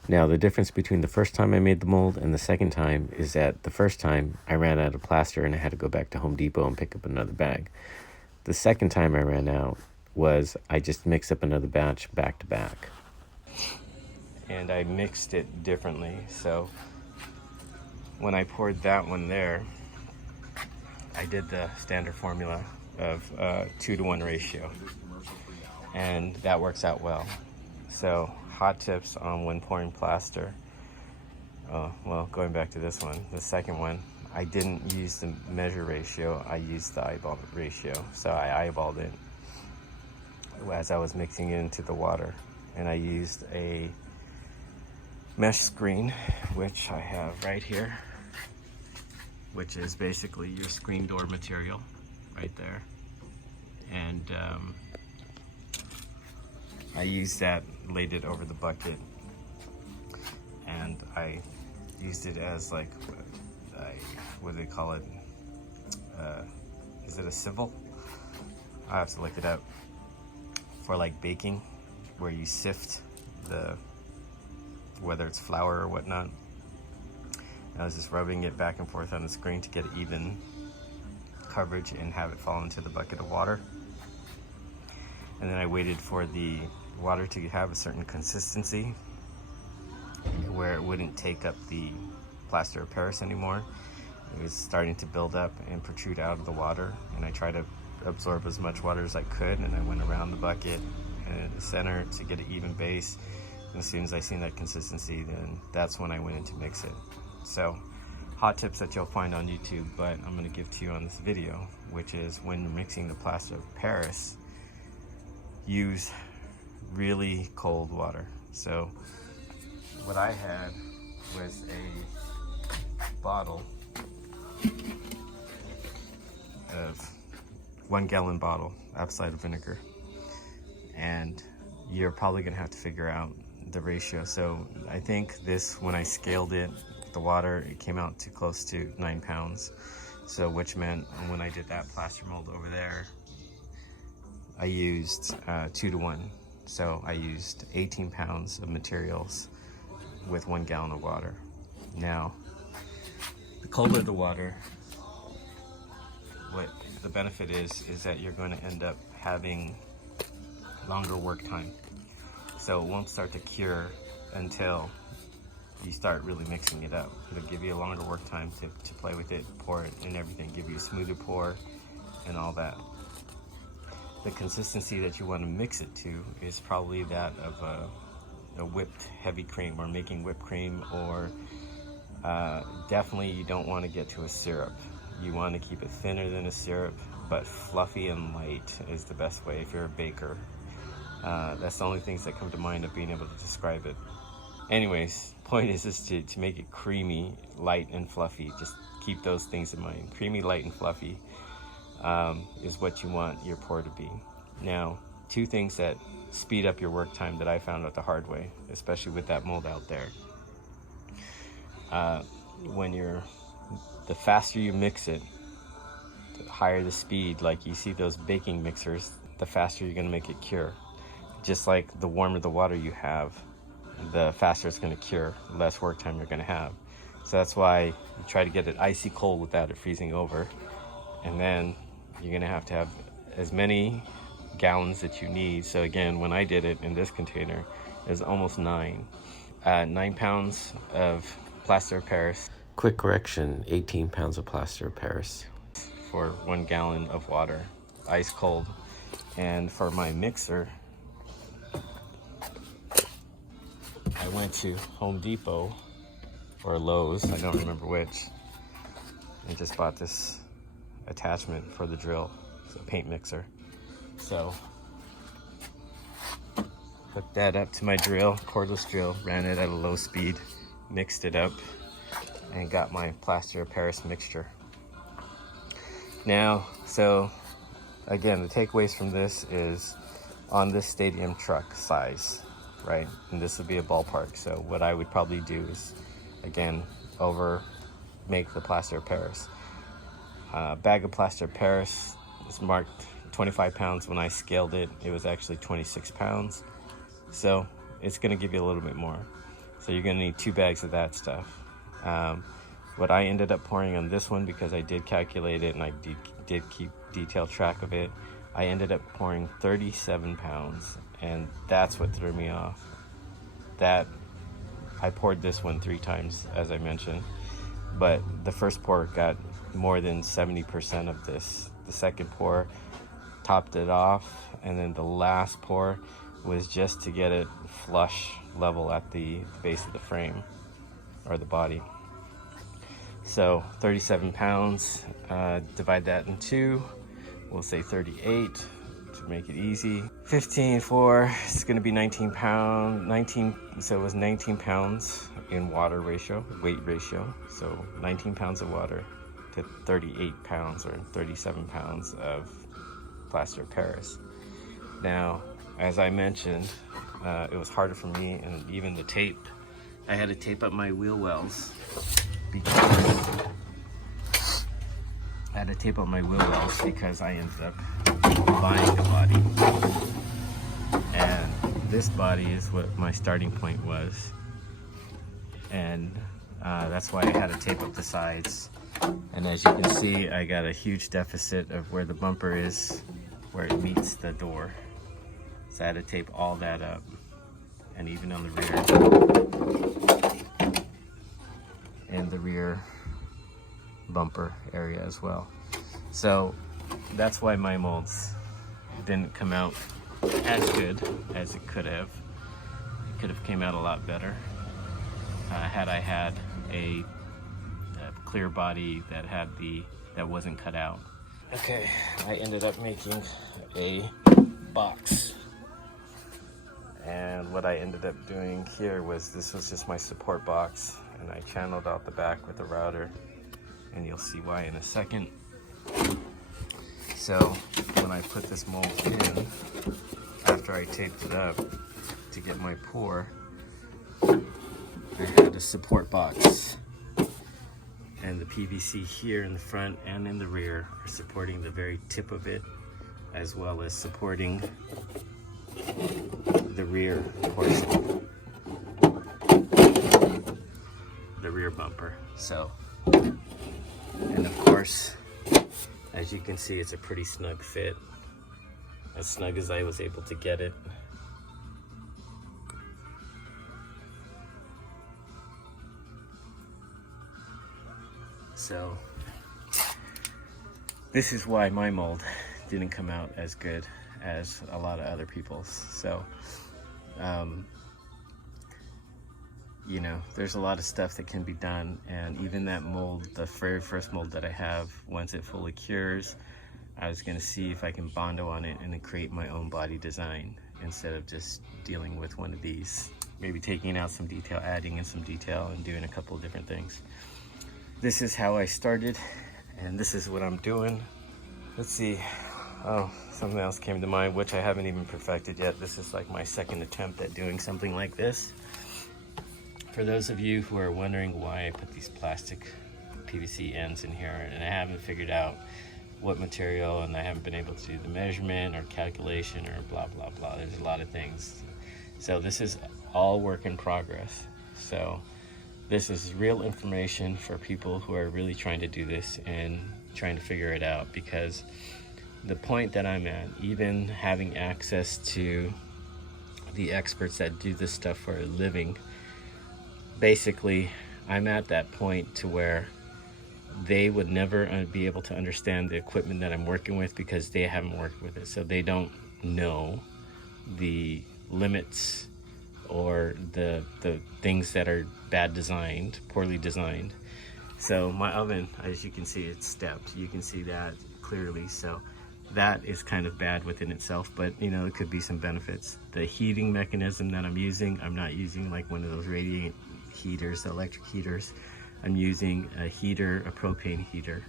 Now, the difference between the first time I made the mold and the second time is that the first time I ran out of plaster and I had to go back to Home Depot and pick up another bag. The second time I ran out was I just mixed up another batch back to back. And I mixed it differently. So when I poured that one there, I did the standard formula of 2-to-1 ratio. And that works out well. So hot tips on when pouring plaster. Oh, well, going back to this one, the second one, I didn't use the measure ratio, I used the eyeball ratio. So I eyeballed it as I was mixing it into the water. And I used a mesh screen, which I have right here, which is basically your screen door material right there. And I used that, laid it over the bucket, and I used it as like, what do they call it? Is it a civil? I have to look it up. For like baking, where you sift whether it's flour or whatnot. I was just rubbing it back and forth on the screen to get even coverage and have it fall into the bucket of water. And then I waited for the water to have a certain consistency where it wouldn't take up the plaster of Paris anymore. It was starting to build up and protrude out of the water, and I tried to absorb as much water as I could, and I went around the bucket and the center to get an even base. And as soon as I seen that consistency, then that's when I went in to mix it. So hot tips that you'll find on YouTube, but I'm going to give to you on this video, which is when you're mixing the plaster of Paris, use really cold water. So what I had was a bottle of 1 gallon bottle apple cider vinegar, and you're probably gonna have to figure out the ratio. So I think this, when I scaled it, the water, it came out to close to 9 pounds. So which meant when I did that plaster mold over there, I used 2-to-1. So I used 18 pounds of materials with 1 gallon of water. Now, the colder the water, what the benefit is that you're going to end up having longer work time. So it won't start to cure until you start really mixing it up. It'll give you a longer work time to play with it, pour it and everything, give you a smoother pour and all that. The consistency that you want to mix it to is probably that of a whipped heavy cream, or making whipped cream, or definitely you don't want to get to a syrup. You want to keep it thinner than a syrup, but fluffy and light is the best way if you're a baker. That's the only things that come to mind of being able to describe it. Anyways, point is just to make it creamy, light, and fluffy. Just keep those things in mind. Creamy, light, and fluffy is what you want your pour to be. Now, 2 things that speed up your work time that I found out the hard way, especially with that mold out there. The faster you mix it, the higher the speed. Like you see those baking mixers, the faster you're going to make it cure. Just like the warmer the water you have, the faster it's going to cure, the less work time you're going to have. So that's why you try to get it icy cold without it freezing over. And then you're going to have as many gallons that you need. So again, when I did it in this container, it was almost 9 pounds of plaster of Paris. Quick correction, 18 pounds of plaster of Paris for 1 gallon of water, ice cold. And for my mixer, I went to Home Depot or Lowe's, I don't remember which, and just bought this attachment for the drill. It's a paint mixer. So hooked that up to my drill, cordless drill, ran it at a low speed, mixed it up, and got my plaster of Paris mixture. Now, so again, the takeaways from this is on this stadium truck size, right? And this would be a ballpark. So what I would probably do is, again, make the plaster of Paris. Bag of plaster of Paris is marked 25 pounds. When I scaled it, it was actually 26 pounds. So it's gonna give you a little bit more. So you're gonna need 2 bags of that stuff. What I ended up pouring on this one, because I did calculate it and I did keep detailed track of it, I ended up pouring 37 pounds, and that's what threw me off. That I poured this one 3 times, as I mentioned, but the first pour got more than 70% of this. The second pour topped it off, and then the last pour was just to get it flush level at the base of the frame or the body. So 37 pounds, divide that in 2, we'll say 38 to make it easy. 15 for, it's gonna be 19 pounds, so it was 19 pounds in water ratio, weight ratio. So 19 pounds of water to 38 pounds or 37 pounds of plaster of Paris. Now, as I mentioned, it was harder for me, and even the tape, I had to tape up my wheel wells because I ended up buying a body, and this body is what my starting point was, and that's why I had to tape up the sides. And as you can see, I got a huge deficit of where the bumper is, where it meets the door. So I had to tape all that up, and even on the rear bumper area as well. So that's why my molds didn't come out as good as it could have. It could have came out a lot better had I had a clear body that wasn't cut out. Okay, I ended up making a box. And what I ended up doing here was, this was just my support box, and I channeled out the back with a router, and you'll see why in a second. So when I put this mold in, after I taped it up to get my pour, I had a support box, and the PVC here in the front and in the rear are supporting the very tip of it, as well as supporting the rear portion, the rear bumper. So, and of course, as you can see, it's a pretty snug fit, as snug as I was able to get it. So this is why my mold didn't come out as good as a lot of other people's. So you know, there's a lot of stuff that can be done, and even that mold, the very first mold that I have, once it fully cures, I was going to see if I can Bondo on it and then create my own body design instead of just dealing with one of these, maybe taking out some detail, adding in some detail, and doing a couple of different things. This is how I started, and this is what I'm doing. Let's see. Oh, something else came to mind, which I haven't even perfected yet. This is like my second attempt at doing something like this. For those of you who are wondering why I put these plastic PVC ends in here, and I haven't figured out what material, and I haven't been able to do the measurement or calculation or blah, blah, blah. There's a lot of things. So this is all work in progress. So this is real information for people who are really trying to do this and trying to figure it out, because the point that I'm at, even having access to the experts that do this stuff for a living, basically I'm at that point to where they would never be able to understand the equipment that I'm working with, because they haven't worked with it. So they don't know the limits or the things that are bad designed, poorly designed. So my oven, as you can see, it's stepped. You can see that clearly. So that is kind of bad within itself, but you know, it could be some benefits. The heating mechanism that I'm not using like one of those radiant heaters, the electric heaters. I'm using a heater, a propane heater,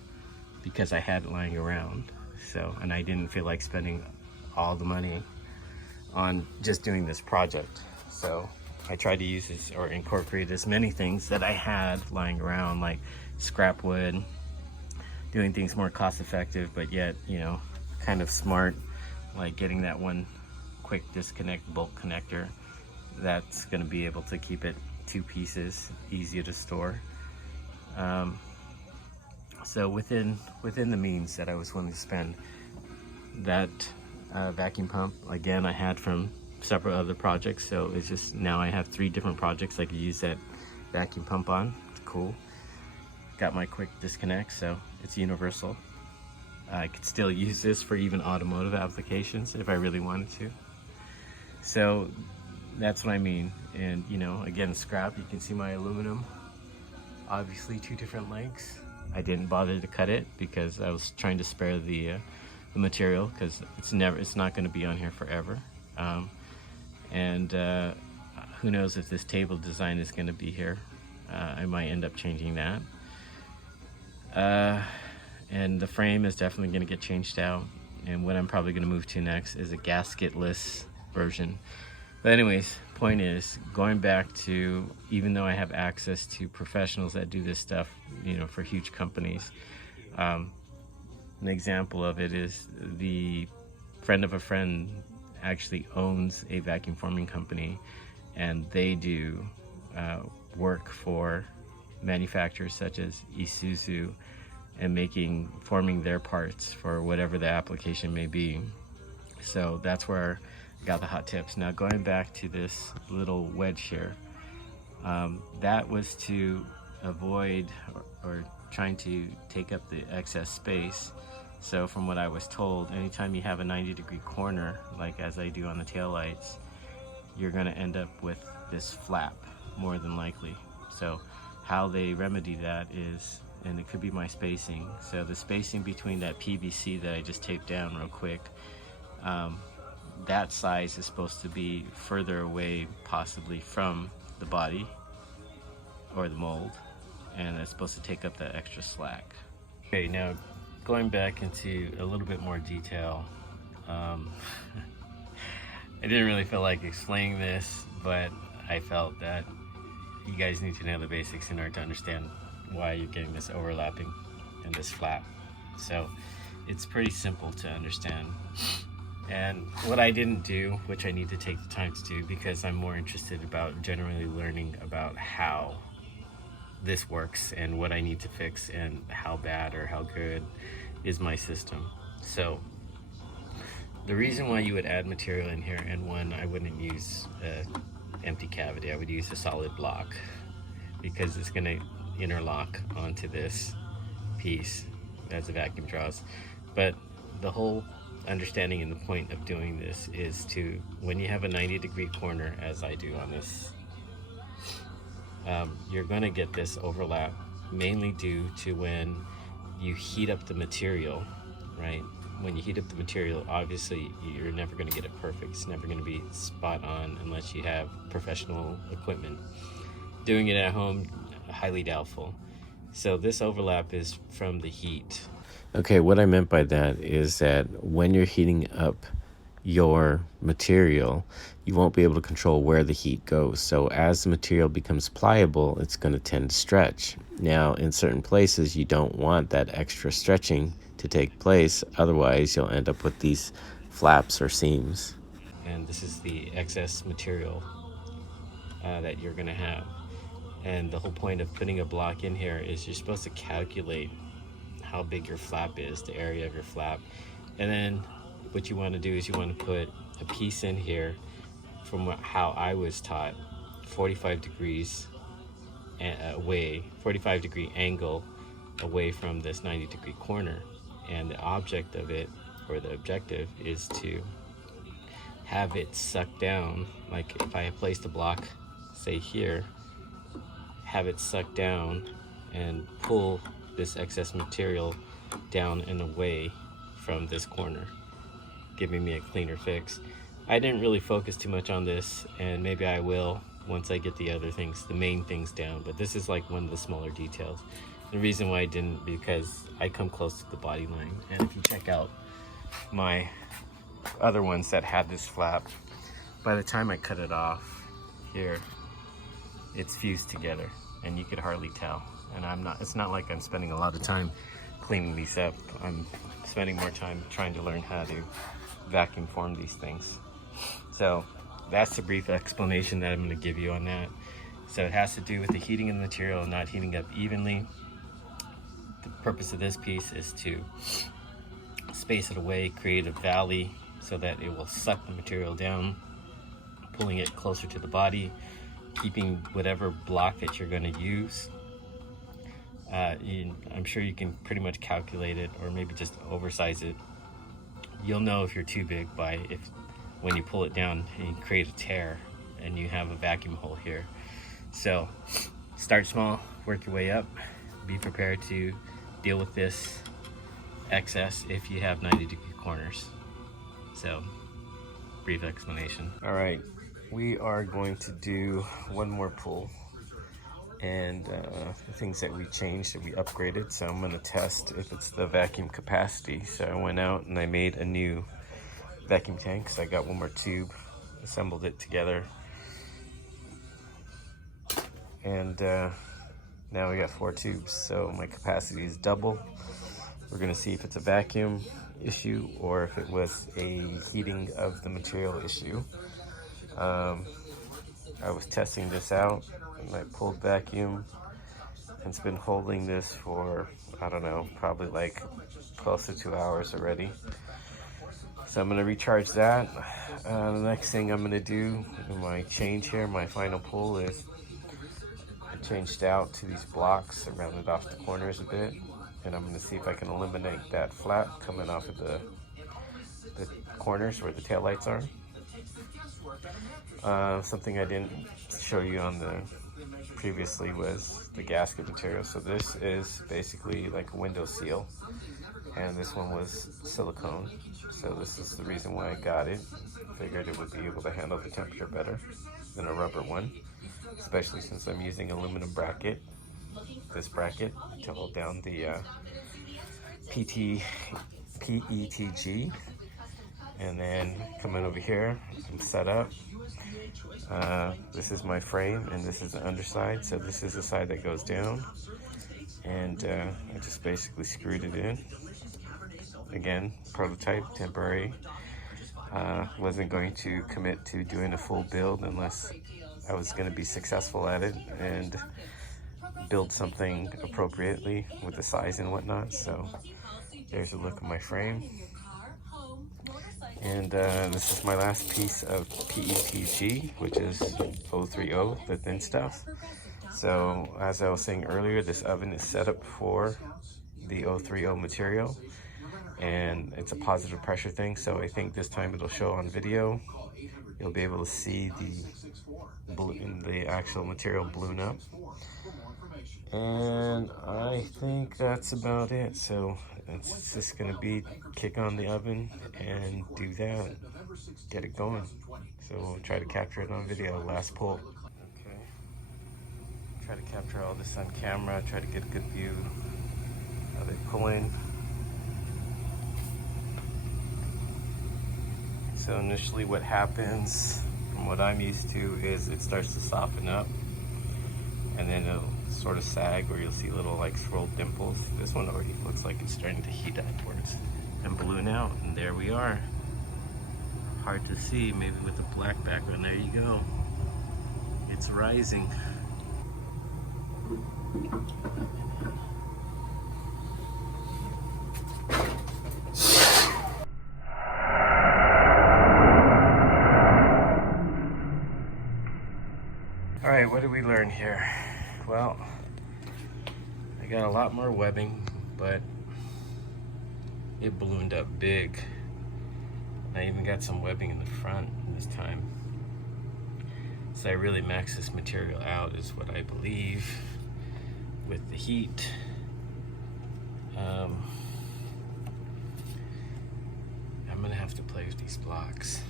because I had it lying around. So, and I didn't feel like spending all the money on just doing this project. So I tried to use this or incorporate as many things that I had lying around, like scrap wood, doing things more cost effective, but yet, you know, kind of smart, like getting that one quick disconnect bolt connector that's going to be able to keep it 2 pieces, easy to store. So within the means that I was willing to spend, that vacuum pump, again, I had from several other projects, so it's just now I have 3 different projects I could use that vacuum pump on. It's cool. Got my quick disconnect, so it's universal. I could still use this for even automotive applications if I really wanted to. So that's what I mean. And you know, again, scrap, you can see my aluminum, obviously 2 different lengths. I didn't bother to cut it because I was trying to spare the material, because it's not going to be on here forever. Who knows if this table design is going to be here. I might end up changing that. And the frame is definitely going to get changed out, and what I'm probably going to move to next is a gasketless version. But anyways, point is, going back to, even though I have access to professionals that do this stuff, you know, for huge companies, an example of it is the friend of a friend actually owns a vacuum forming company, and they do work for manufacturers such as Isuzu, and forming their parts for whatever the application may be. So that's where I got the hot tips. Now, going back to this little wedge here, that was to avoid or trying to take up the excess space. So from what I was told, anytime you have a 90-degree corner, like as I do on the taillights, you're going to end up with this flap, more than likely. So how they remedy that is, and it could be my spacing, so the spacing between that PVC that I just taped down real quick, that size is supposed to be further away, possibly from the body or the mold, and it's supposed to take up that extra slack. Okay, now going back into a little bit more detail, I didn't really feel like explaining this, but I felt that you guys need to know the basics in order to understand why you're getting this overlapping and this flap. So it's pretty simple to understand. And what I didn't do, which I need to take the time to do because I'm more interested about generally learning about how this works and what I need to fix and how bad or how good is my system. So the reason why you would add material in here, and one, I wouldn't use empty cavity, I would use a solid block, because it's going to interlock onto this piece as the vacuum draws. But the whole understanding and the point of doing this is to, when you have a 90-degree corner, as I do on this, you're going to get this overlap, mainly due to when you heat up the material, right? When you heat up the material, obviously you're never going to get it perfect. It's never going to be spot on unless you have professional equipment. Doing it at home, highly doubtful. So this overlap is from the heat. Okay, what I meant by that is that when you're heating up your material, you won't be able to control where the heat goes. So as the material becomes pliable, it's going to tend to stretch. Now, in certain places, you don't want that extra stretching to take place. Otherwise, you'll end up with these flaps or seams. And this is the excess material that you're going to have. And the whole point of putting a block in here is you're supposed to calculate how big your flap is, the area of your flap. And then what you want to do is you want to put a piece in here from how I was taught, 45 degrees away, 45 degree angle away from this 90-degree corner. And the object of it, or the objective, is to have it suck down. Like if I have placed a block, say here, have it suck down and pull this excess material down and away from this corner, giving me a cleaner fix. I didn't really focus too much on this, and maybe I will once I get the other things, the main things down, but this is like one of the smaller details. The reason why I didn't, because I come close to the body line, and if you check out my other ones that had this flap, by the time I cut it off here, it's fused together and you could hardly tell. And it's not like I'm spending a lot of time cleaning these up. I'm spending more time trying to learn how to vacuum form these things. So that's the brief explanation that I'm going to give you on that. So it has to do with the heating of the material not heating up evenly. The purpose of this piece is to space it away, create a valley so that it will suck the material down, pulling it closer to the body, keeping whatever block that you're going to use. I'm sure you can pretty much calculate it, or maybe just oversize it. You'll know if you're too big by when you pull it down and you create a tear and you have a vacuum hole here. So start small, work your way up. Be prepared to deal with this excess if you have 90-degree corners. So brief explanation. All right, we are going to do one more pull, and the things that we changed and we upgraded. So I'm going to test if it's the vacuum capacity. So I went out and I made a new vacuum tank. So I got one more tube, assembled it together, and now we got 4 tubes. So my capacity is double. We're going to see if it's a vacuum issue or if it was a heating of the material issue. I was testing this out and I pulled vacuum, and it's been holding this for, I don't know, probably like close to 2 hours already. So I'm going to recharge that. The next thing I'm going to do in my change here, my final pull, is I changed out to these blocks. I rounded off the corners a bit, and I'm going to see if I can eliminate that flap coming off of the corners where the taillights are. Something I didn't show you on the previously was the gasket material. So this is basically like a window seal, and this one was silicone. So this is the reason why I got it. Figured it would be able to handle the temperature better than a rubber one, especially since I'm using aluminum bracket, this bracket, to hold down the PETG. And then coming over here, I'm set up. This is my frame, and this is the underside. So this is the side that goes down, and I just basically screwed it in. Again, prototype, temporary. Wasn't going to commit to doing a full build unless I was going to be successful at it and build something appropriately with the size and whatnot. So there's a look of my frame. And this is my last piece of PETG, which is 030, the thin stuff. So as I was saying earlier, this oven is set up for the 030 material, and it's a positive pressure thing. So I think this time it'll show on video. You'll be able to see the actual material balloon up. And I think that's about it. So it's just gonna be kick on the oven and do that, get it going. So we'll try to capture it on video, last pull. Okay, try to capture all this on camera, try to get a good view how they pull in. So initially what happens, from what I'm used to, is it starts to soften up, and then it'll sort of sag, where you'll see little like swirled dimples. This one already looks like it's starting to heat upwards and balloon out, and there we are. Hard to see, maybe with the black background. There you go. It's rising. All right, what did we learn here? Well, I got a lot more webbing, but it ballooned up big. I even got some webbing in the front this time. So I really maxed this material out, is what I believe, with the heat. I'm gonna have to play with these blocks,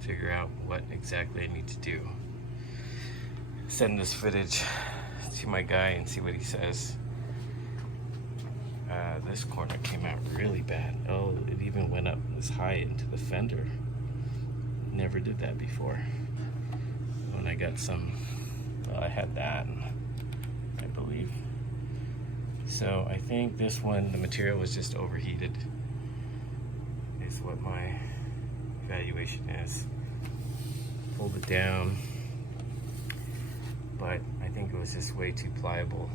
figure out what exactly I need to do. Send this footage to my guy and see what he says. This corner came out really bad. Oh, it even went up this high into the fender. Never did that before. When I got some, well, I had that, I believe. So I think this one, the material was just overheated, is what my evaluation is. Pulled it down, but I think it was just way too pliable.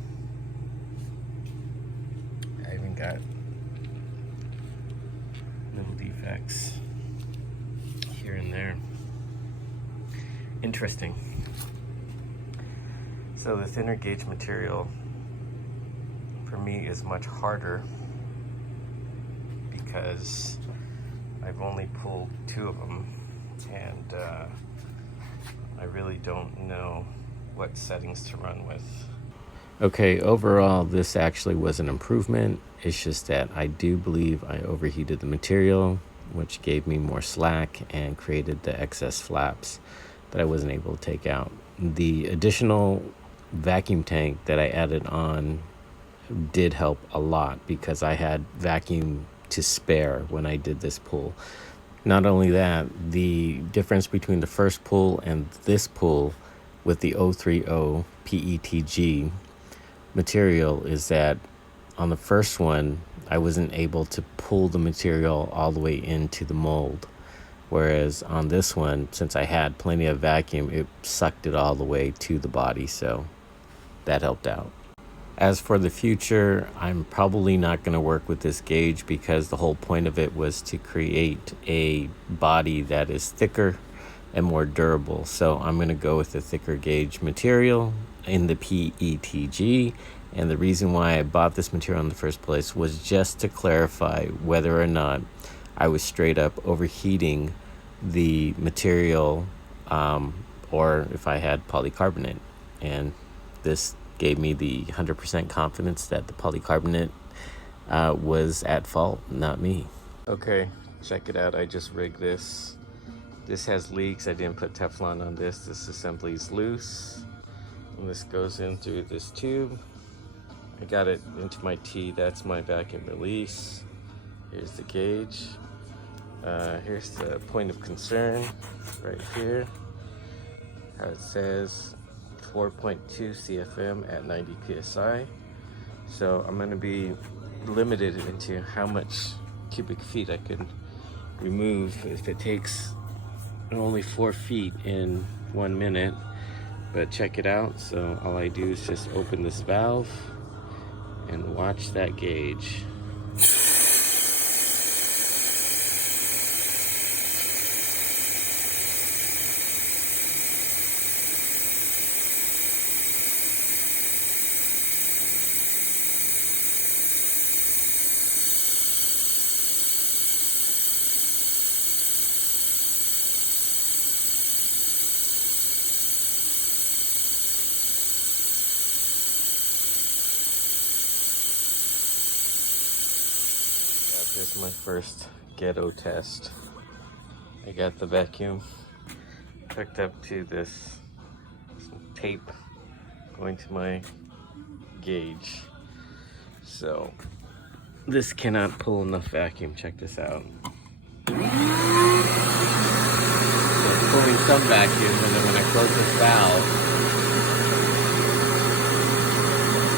I even got little defects here and there. Interesting. So the thinner gauge material for me is much harder because I've only pulled 2 of them, and I really don't know what settings to run with. Okay, overall this actually was an improvement. It's just that I do believe I overheated the material, which gave me more slack and created the excess flaps that I wasn't able to take out. The additional vacuum tank that I added on did help a lot because I had vacuum to spare when I did this pull. Not only that, the difference between the first pull and this pull with the 030 PETG material is that on the first one, I wasn't able to pull the material all the way into the mold. Whereas on this one, since I had plenty of vacuum, it sucked it all the way to the body, so that helped out. As for the future, I'm probably not going to work with this gauge because the whole point of it was to create a body that is thicker and more durable. So I'm going to go with the thicker gauge material in the PETG. And the reason why I bought this material in the first place was just to clarify whether or not I was straight up overheating the material or if I had polycarbonate. And this gave me the 100% confidence that the polycarbonate was at fault, not me. Okay, check it out. I just rigged this. This has leaks. I didn't put Teflon on this. This assembly is loose. And this goes in through this tube. I got it into my T. That's my vacuum release. Here's the gauge. Here's the point of concern right here. How it says 4.2 CFM at 90 PSI. So I'm going to be limited into how much cubic feet I can remove if it takes only 4 feet in 1 minute. But check it out. So all I do is just open this valve and watch that gauge. Here's my first ghetto test. I got the vacuum hooked up to this tape going to my gauge. So this cannot pull enough vacuum. Check this out. So it's pulling some vacuum, and then when I close this valve,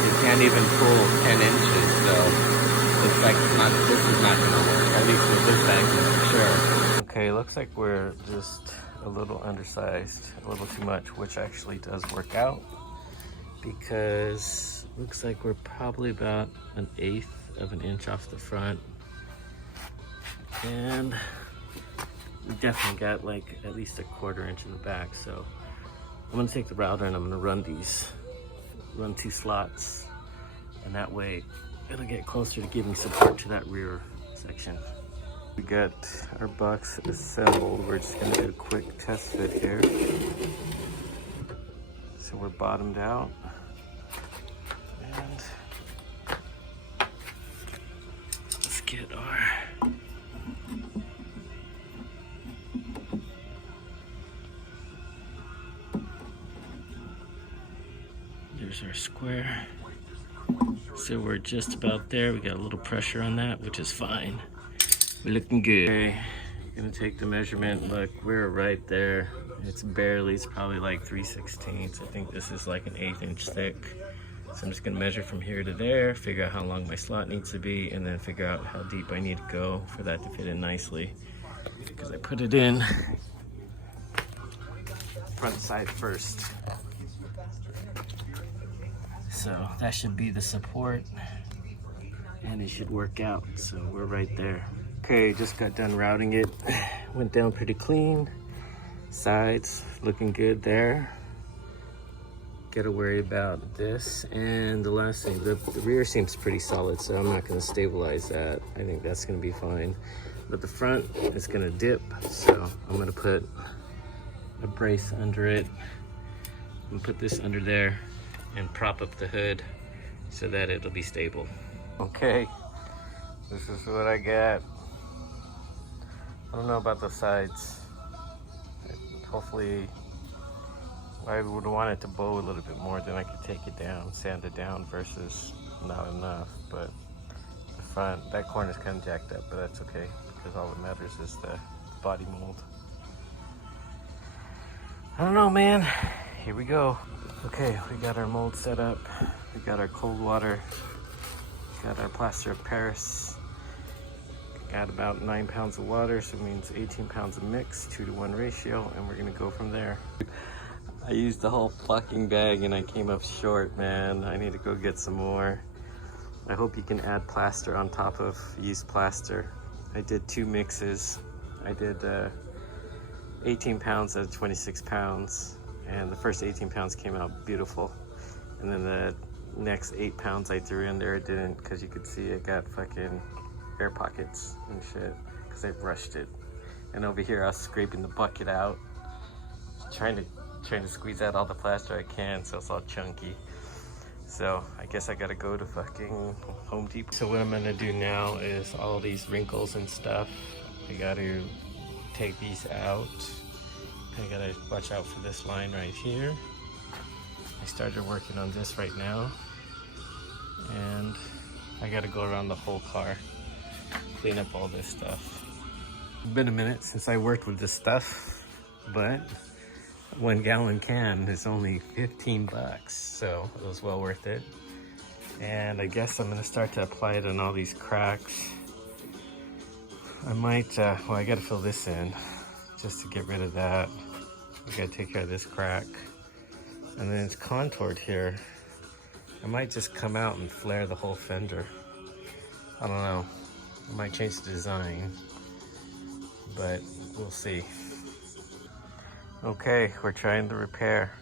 it can't even pull 10 inches. So looks like this is not going to work, at least with this vacuum for sure. Okay, looks like we're just a little undersized, a little too much, which actually does work out because looks like we're probably about 1/8 of an inch off the front. And we definitely got like at least 1/4 inch in the back. So I'm going to take the router and I'm going to run 2 slots, and that way it'll get closer to giving support to that rear section. We got our box assembled. We're just gonna do a quick test fit here. So we're bottomed out. And let's get our there's our square. So we're just about there. We got a little pressure on that, which is fine. We're looking good. Okay, gonna take the measurement. Look, we're right there. It's probably like 3/16. I think this is like an 1/8 inch thick. So I'm just gonna measure from here to there, figure out how long my slot needs to be, and then figure out how deep I need to go for that to fit in nicely. Because I put it in front side first. So that should be the support, and it should work out. So we're right there. Okay, just got done routing it. Went down pretty clean. Sides looking good there. Gotta worry about this. And the last thing, the rear seems pretty solid, so I'm not gonna stabilize that. I think that's gonna be fine. But the front is gonna dip, so I'm gonna put a brace under it. I'm gonna put this under there and prop up the hood so that it'll be stable. Okay, this is what I got. I don't know about the sides. Hopefully, I would want it to bow a little bit more, then I could take it down, sand it down versus not enough. But the front, that corner's kind of jacked up, but that's okay because all that matters is the body mold. I don't know, man. Here we go. Okay, we got our mold set up. We got our cold water. Got our plaster of Paris. Got about 9 pounds of water, so it means 18 pounds of mix, 2-to-1 ratio, and we're gonna go from there. I used the whole fucking bag and I came up short, man. I need to go get some more. I hope you can add plaster on top of used plaster. I did 2 mixes. I did 18 pounds out of 26 pounds, and the first 18 pounds came out beautiful. And then the next 8 pounds I threw in there, it didn't, because you could see it got fucking air pockets and shit because I brushed it. And over here I was scraping the bucket out, trying to squeeze out all the plaster I can so it's all chunky. So I guess I gotta go to fucking Home Depot. So what I'm gonna do now is all these wrinkles and stuff, I gotta take these out. I gotta watch out for this line right here. I started working on this right now, and I gotta go around the whole car, clean up all this stuff. It's been a minute since I worked with this stuff, but 1 gallon can is only 15 bucks, so it was well worth it. And I guess I'm gonna start to apply it on all these cracks. I might, well, I gotta fill this in just to get rid of that. I gotta take care of this crack. And then it's contoured here. I might just come out and flare the whole fender. I don't know. I might change the design, but we'll see. Okay, we're trying to repair.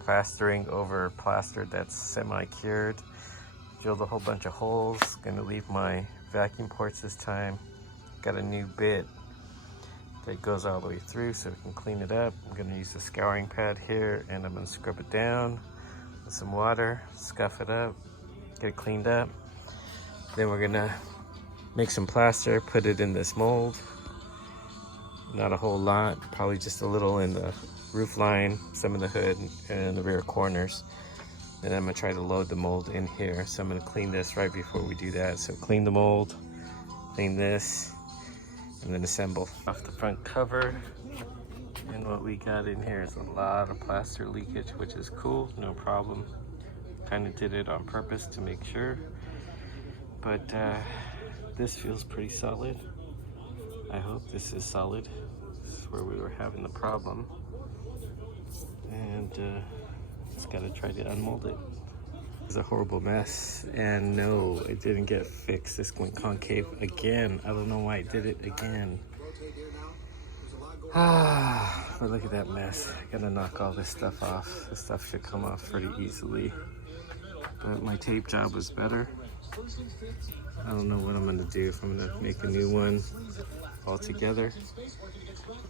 Plastering over plaster that's semi-cured. Drilled a whole bunch of holes. Gonna leave my vacuum ports this time. Got a new bit that goes all the way through so we can clean it up. I'm gonna use the scouring pad here and I'm gonna scrub it down with some water, scuff it up, get it cleaned up. Then we're gonna make some plaster, put it in this mold. Not a whole lot, probably just a little in the roof line, some in the hood, and the rear corners. And I'm gonna try to load the mold in here. So I'm gonna clean this right before we do that. So clean the mold, clean this, and then assemble. Off the front cover, and what we got in here is a lot of plaster leakage, which is cool, no problem. Kind of did it on purpose to make sure. But this feels pretty solid. I hope this is solid. This is where we were having the problem. And just gotta try to unmold it. It's a horrible mess, and no, it didn't get fixed. This went concave again. I don't know why it did it again. But look at that mess. I gotta knock all this stuff off. This stuff should come off pretty easily. But my tape job was better. I don't know what I'm gonna do, if I'm gonna make a new one altogether,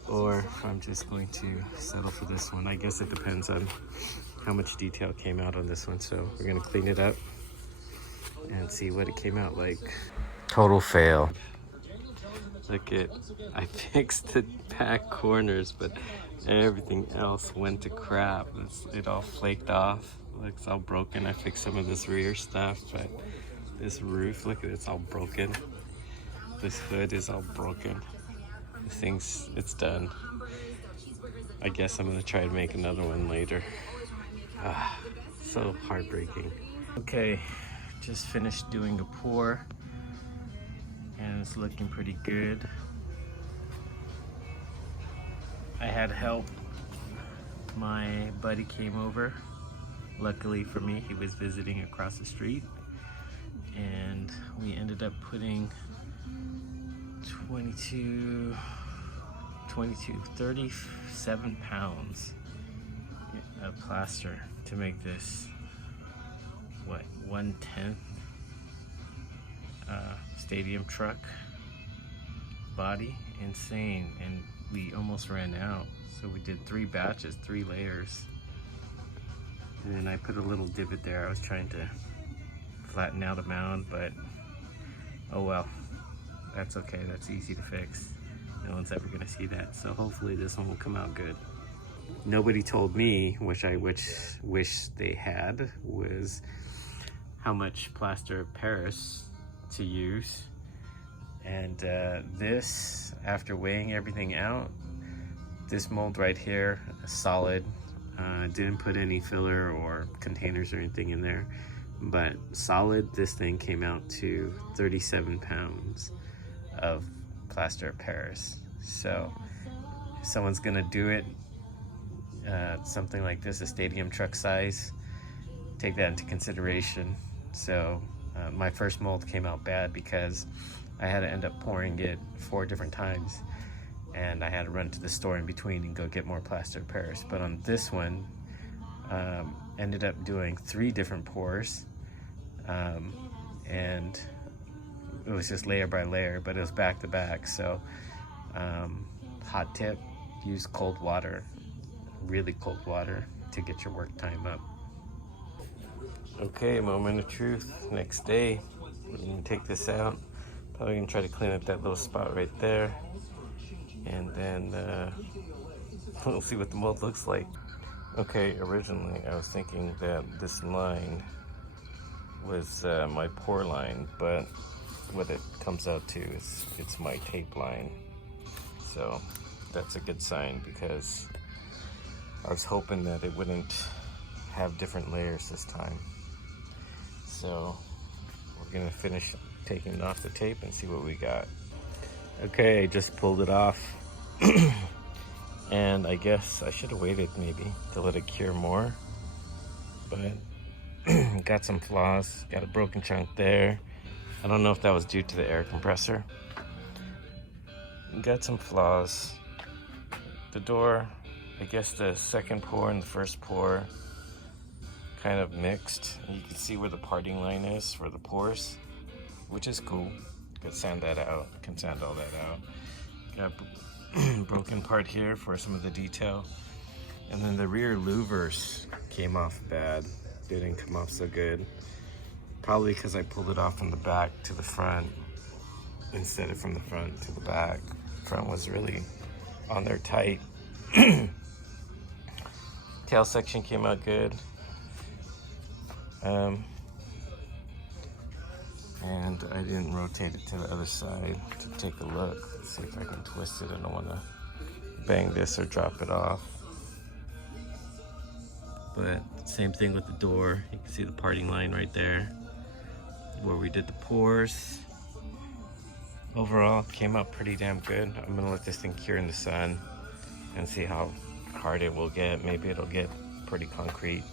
or if I'm just going to settle for this one. I guess it depends on how much detail came out on this one. So we're gonna clean it up and see what it came out like. Total fail. Look at, I fixed the back corners, but everything else went to crap. It all flaked off. Looks all broken. I fixed some of this rear stuff, but this roof, look at it, it's all broken. This hood is all broken. This thing's, it's done. I guess I'm gonna try to make another one later. So heartbreaking. Okay, just finished doing a pour and it's looking pretty good. I had help. My buddy came over. Luckily for me, he was visiting across the street, and we ended up putting 37 pounds of plaster to make this, what, 1/10 stadium truck body. Insane. And we almost ran out, so we did 3 batches, 3 layers. And then I put a little divot there. I was trying to flatten out a mound, but oh well, that's okay. That's easy to fix. No one's ever gonna see that, so hopefully this one will come out good. Nobody told me, which I wish they had, was how much plaster of Paris to use. And this, after weighing everything out, this mold right here, solid, didn't put any filler or containers or anything in there, but solid, this thing came out to 37 pounds of plaster of Paris. So if someone's gonna do it, something like this, a stadium truck size, take that into consideration. So my first mold came out bad because I had to end up pouring it 4 different times, and I had to run to the store in between and go get more plaster of Paris. But on this one, ended up doing 3 different pours, and it was just layer by layer, but it was back to back. So hot tip, use cold water, really cold water, to get your work time up. Okay, moment of truth. Next day, we're gonna take this out. Probably gonna try to clean up that little spot right there, and then we'll see what the mold looks like. Okay, originally I was thinking that this line was my pour line, but what it comes out to is it's my tape line. So that's a good sign, because I was hoping that it wouldn't have different layers this time. So we're gonna finish taking it off the tape and see what we got. Okay, just pulled it off. And I guess I should have waited maybe to let it cure more, but got some flaws, got a broken chunk there. I don't know if that was due to the air compressor. Got some flaws. The door, I guess the second pour and the first pour kind of mixed. You can see where the parting line is for the pores, which is cool. Can sand that out, can sand all that out. Got a broken part here for some of the detail. And then the rear louvers came off bad. Didn't come off so good. Probably because I pulled it off from the back to the front instead of from the front to the back. Front was really on there tight. Tail section came out good. And I didn't rotate it to the other side to take a look. Let's see if I can twist it. I don't want to bang this or drop it off. But same thing with the door. You can see the parting line right there where we did the pours. Overall, came out pretty damn good. I'm gonna let this thing cure in the sun and see how hard it will get. Maybe it'll get pretty concrete.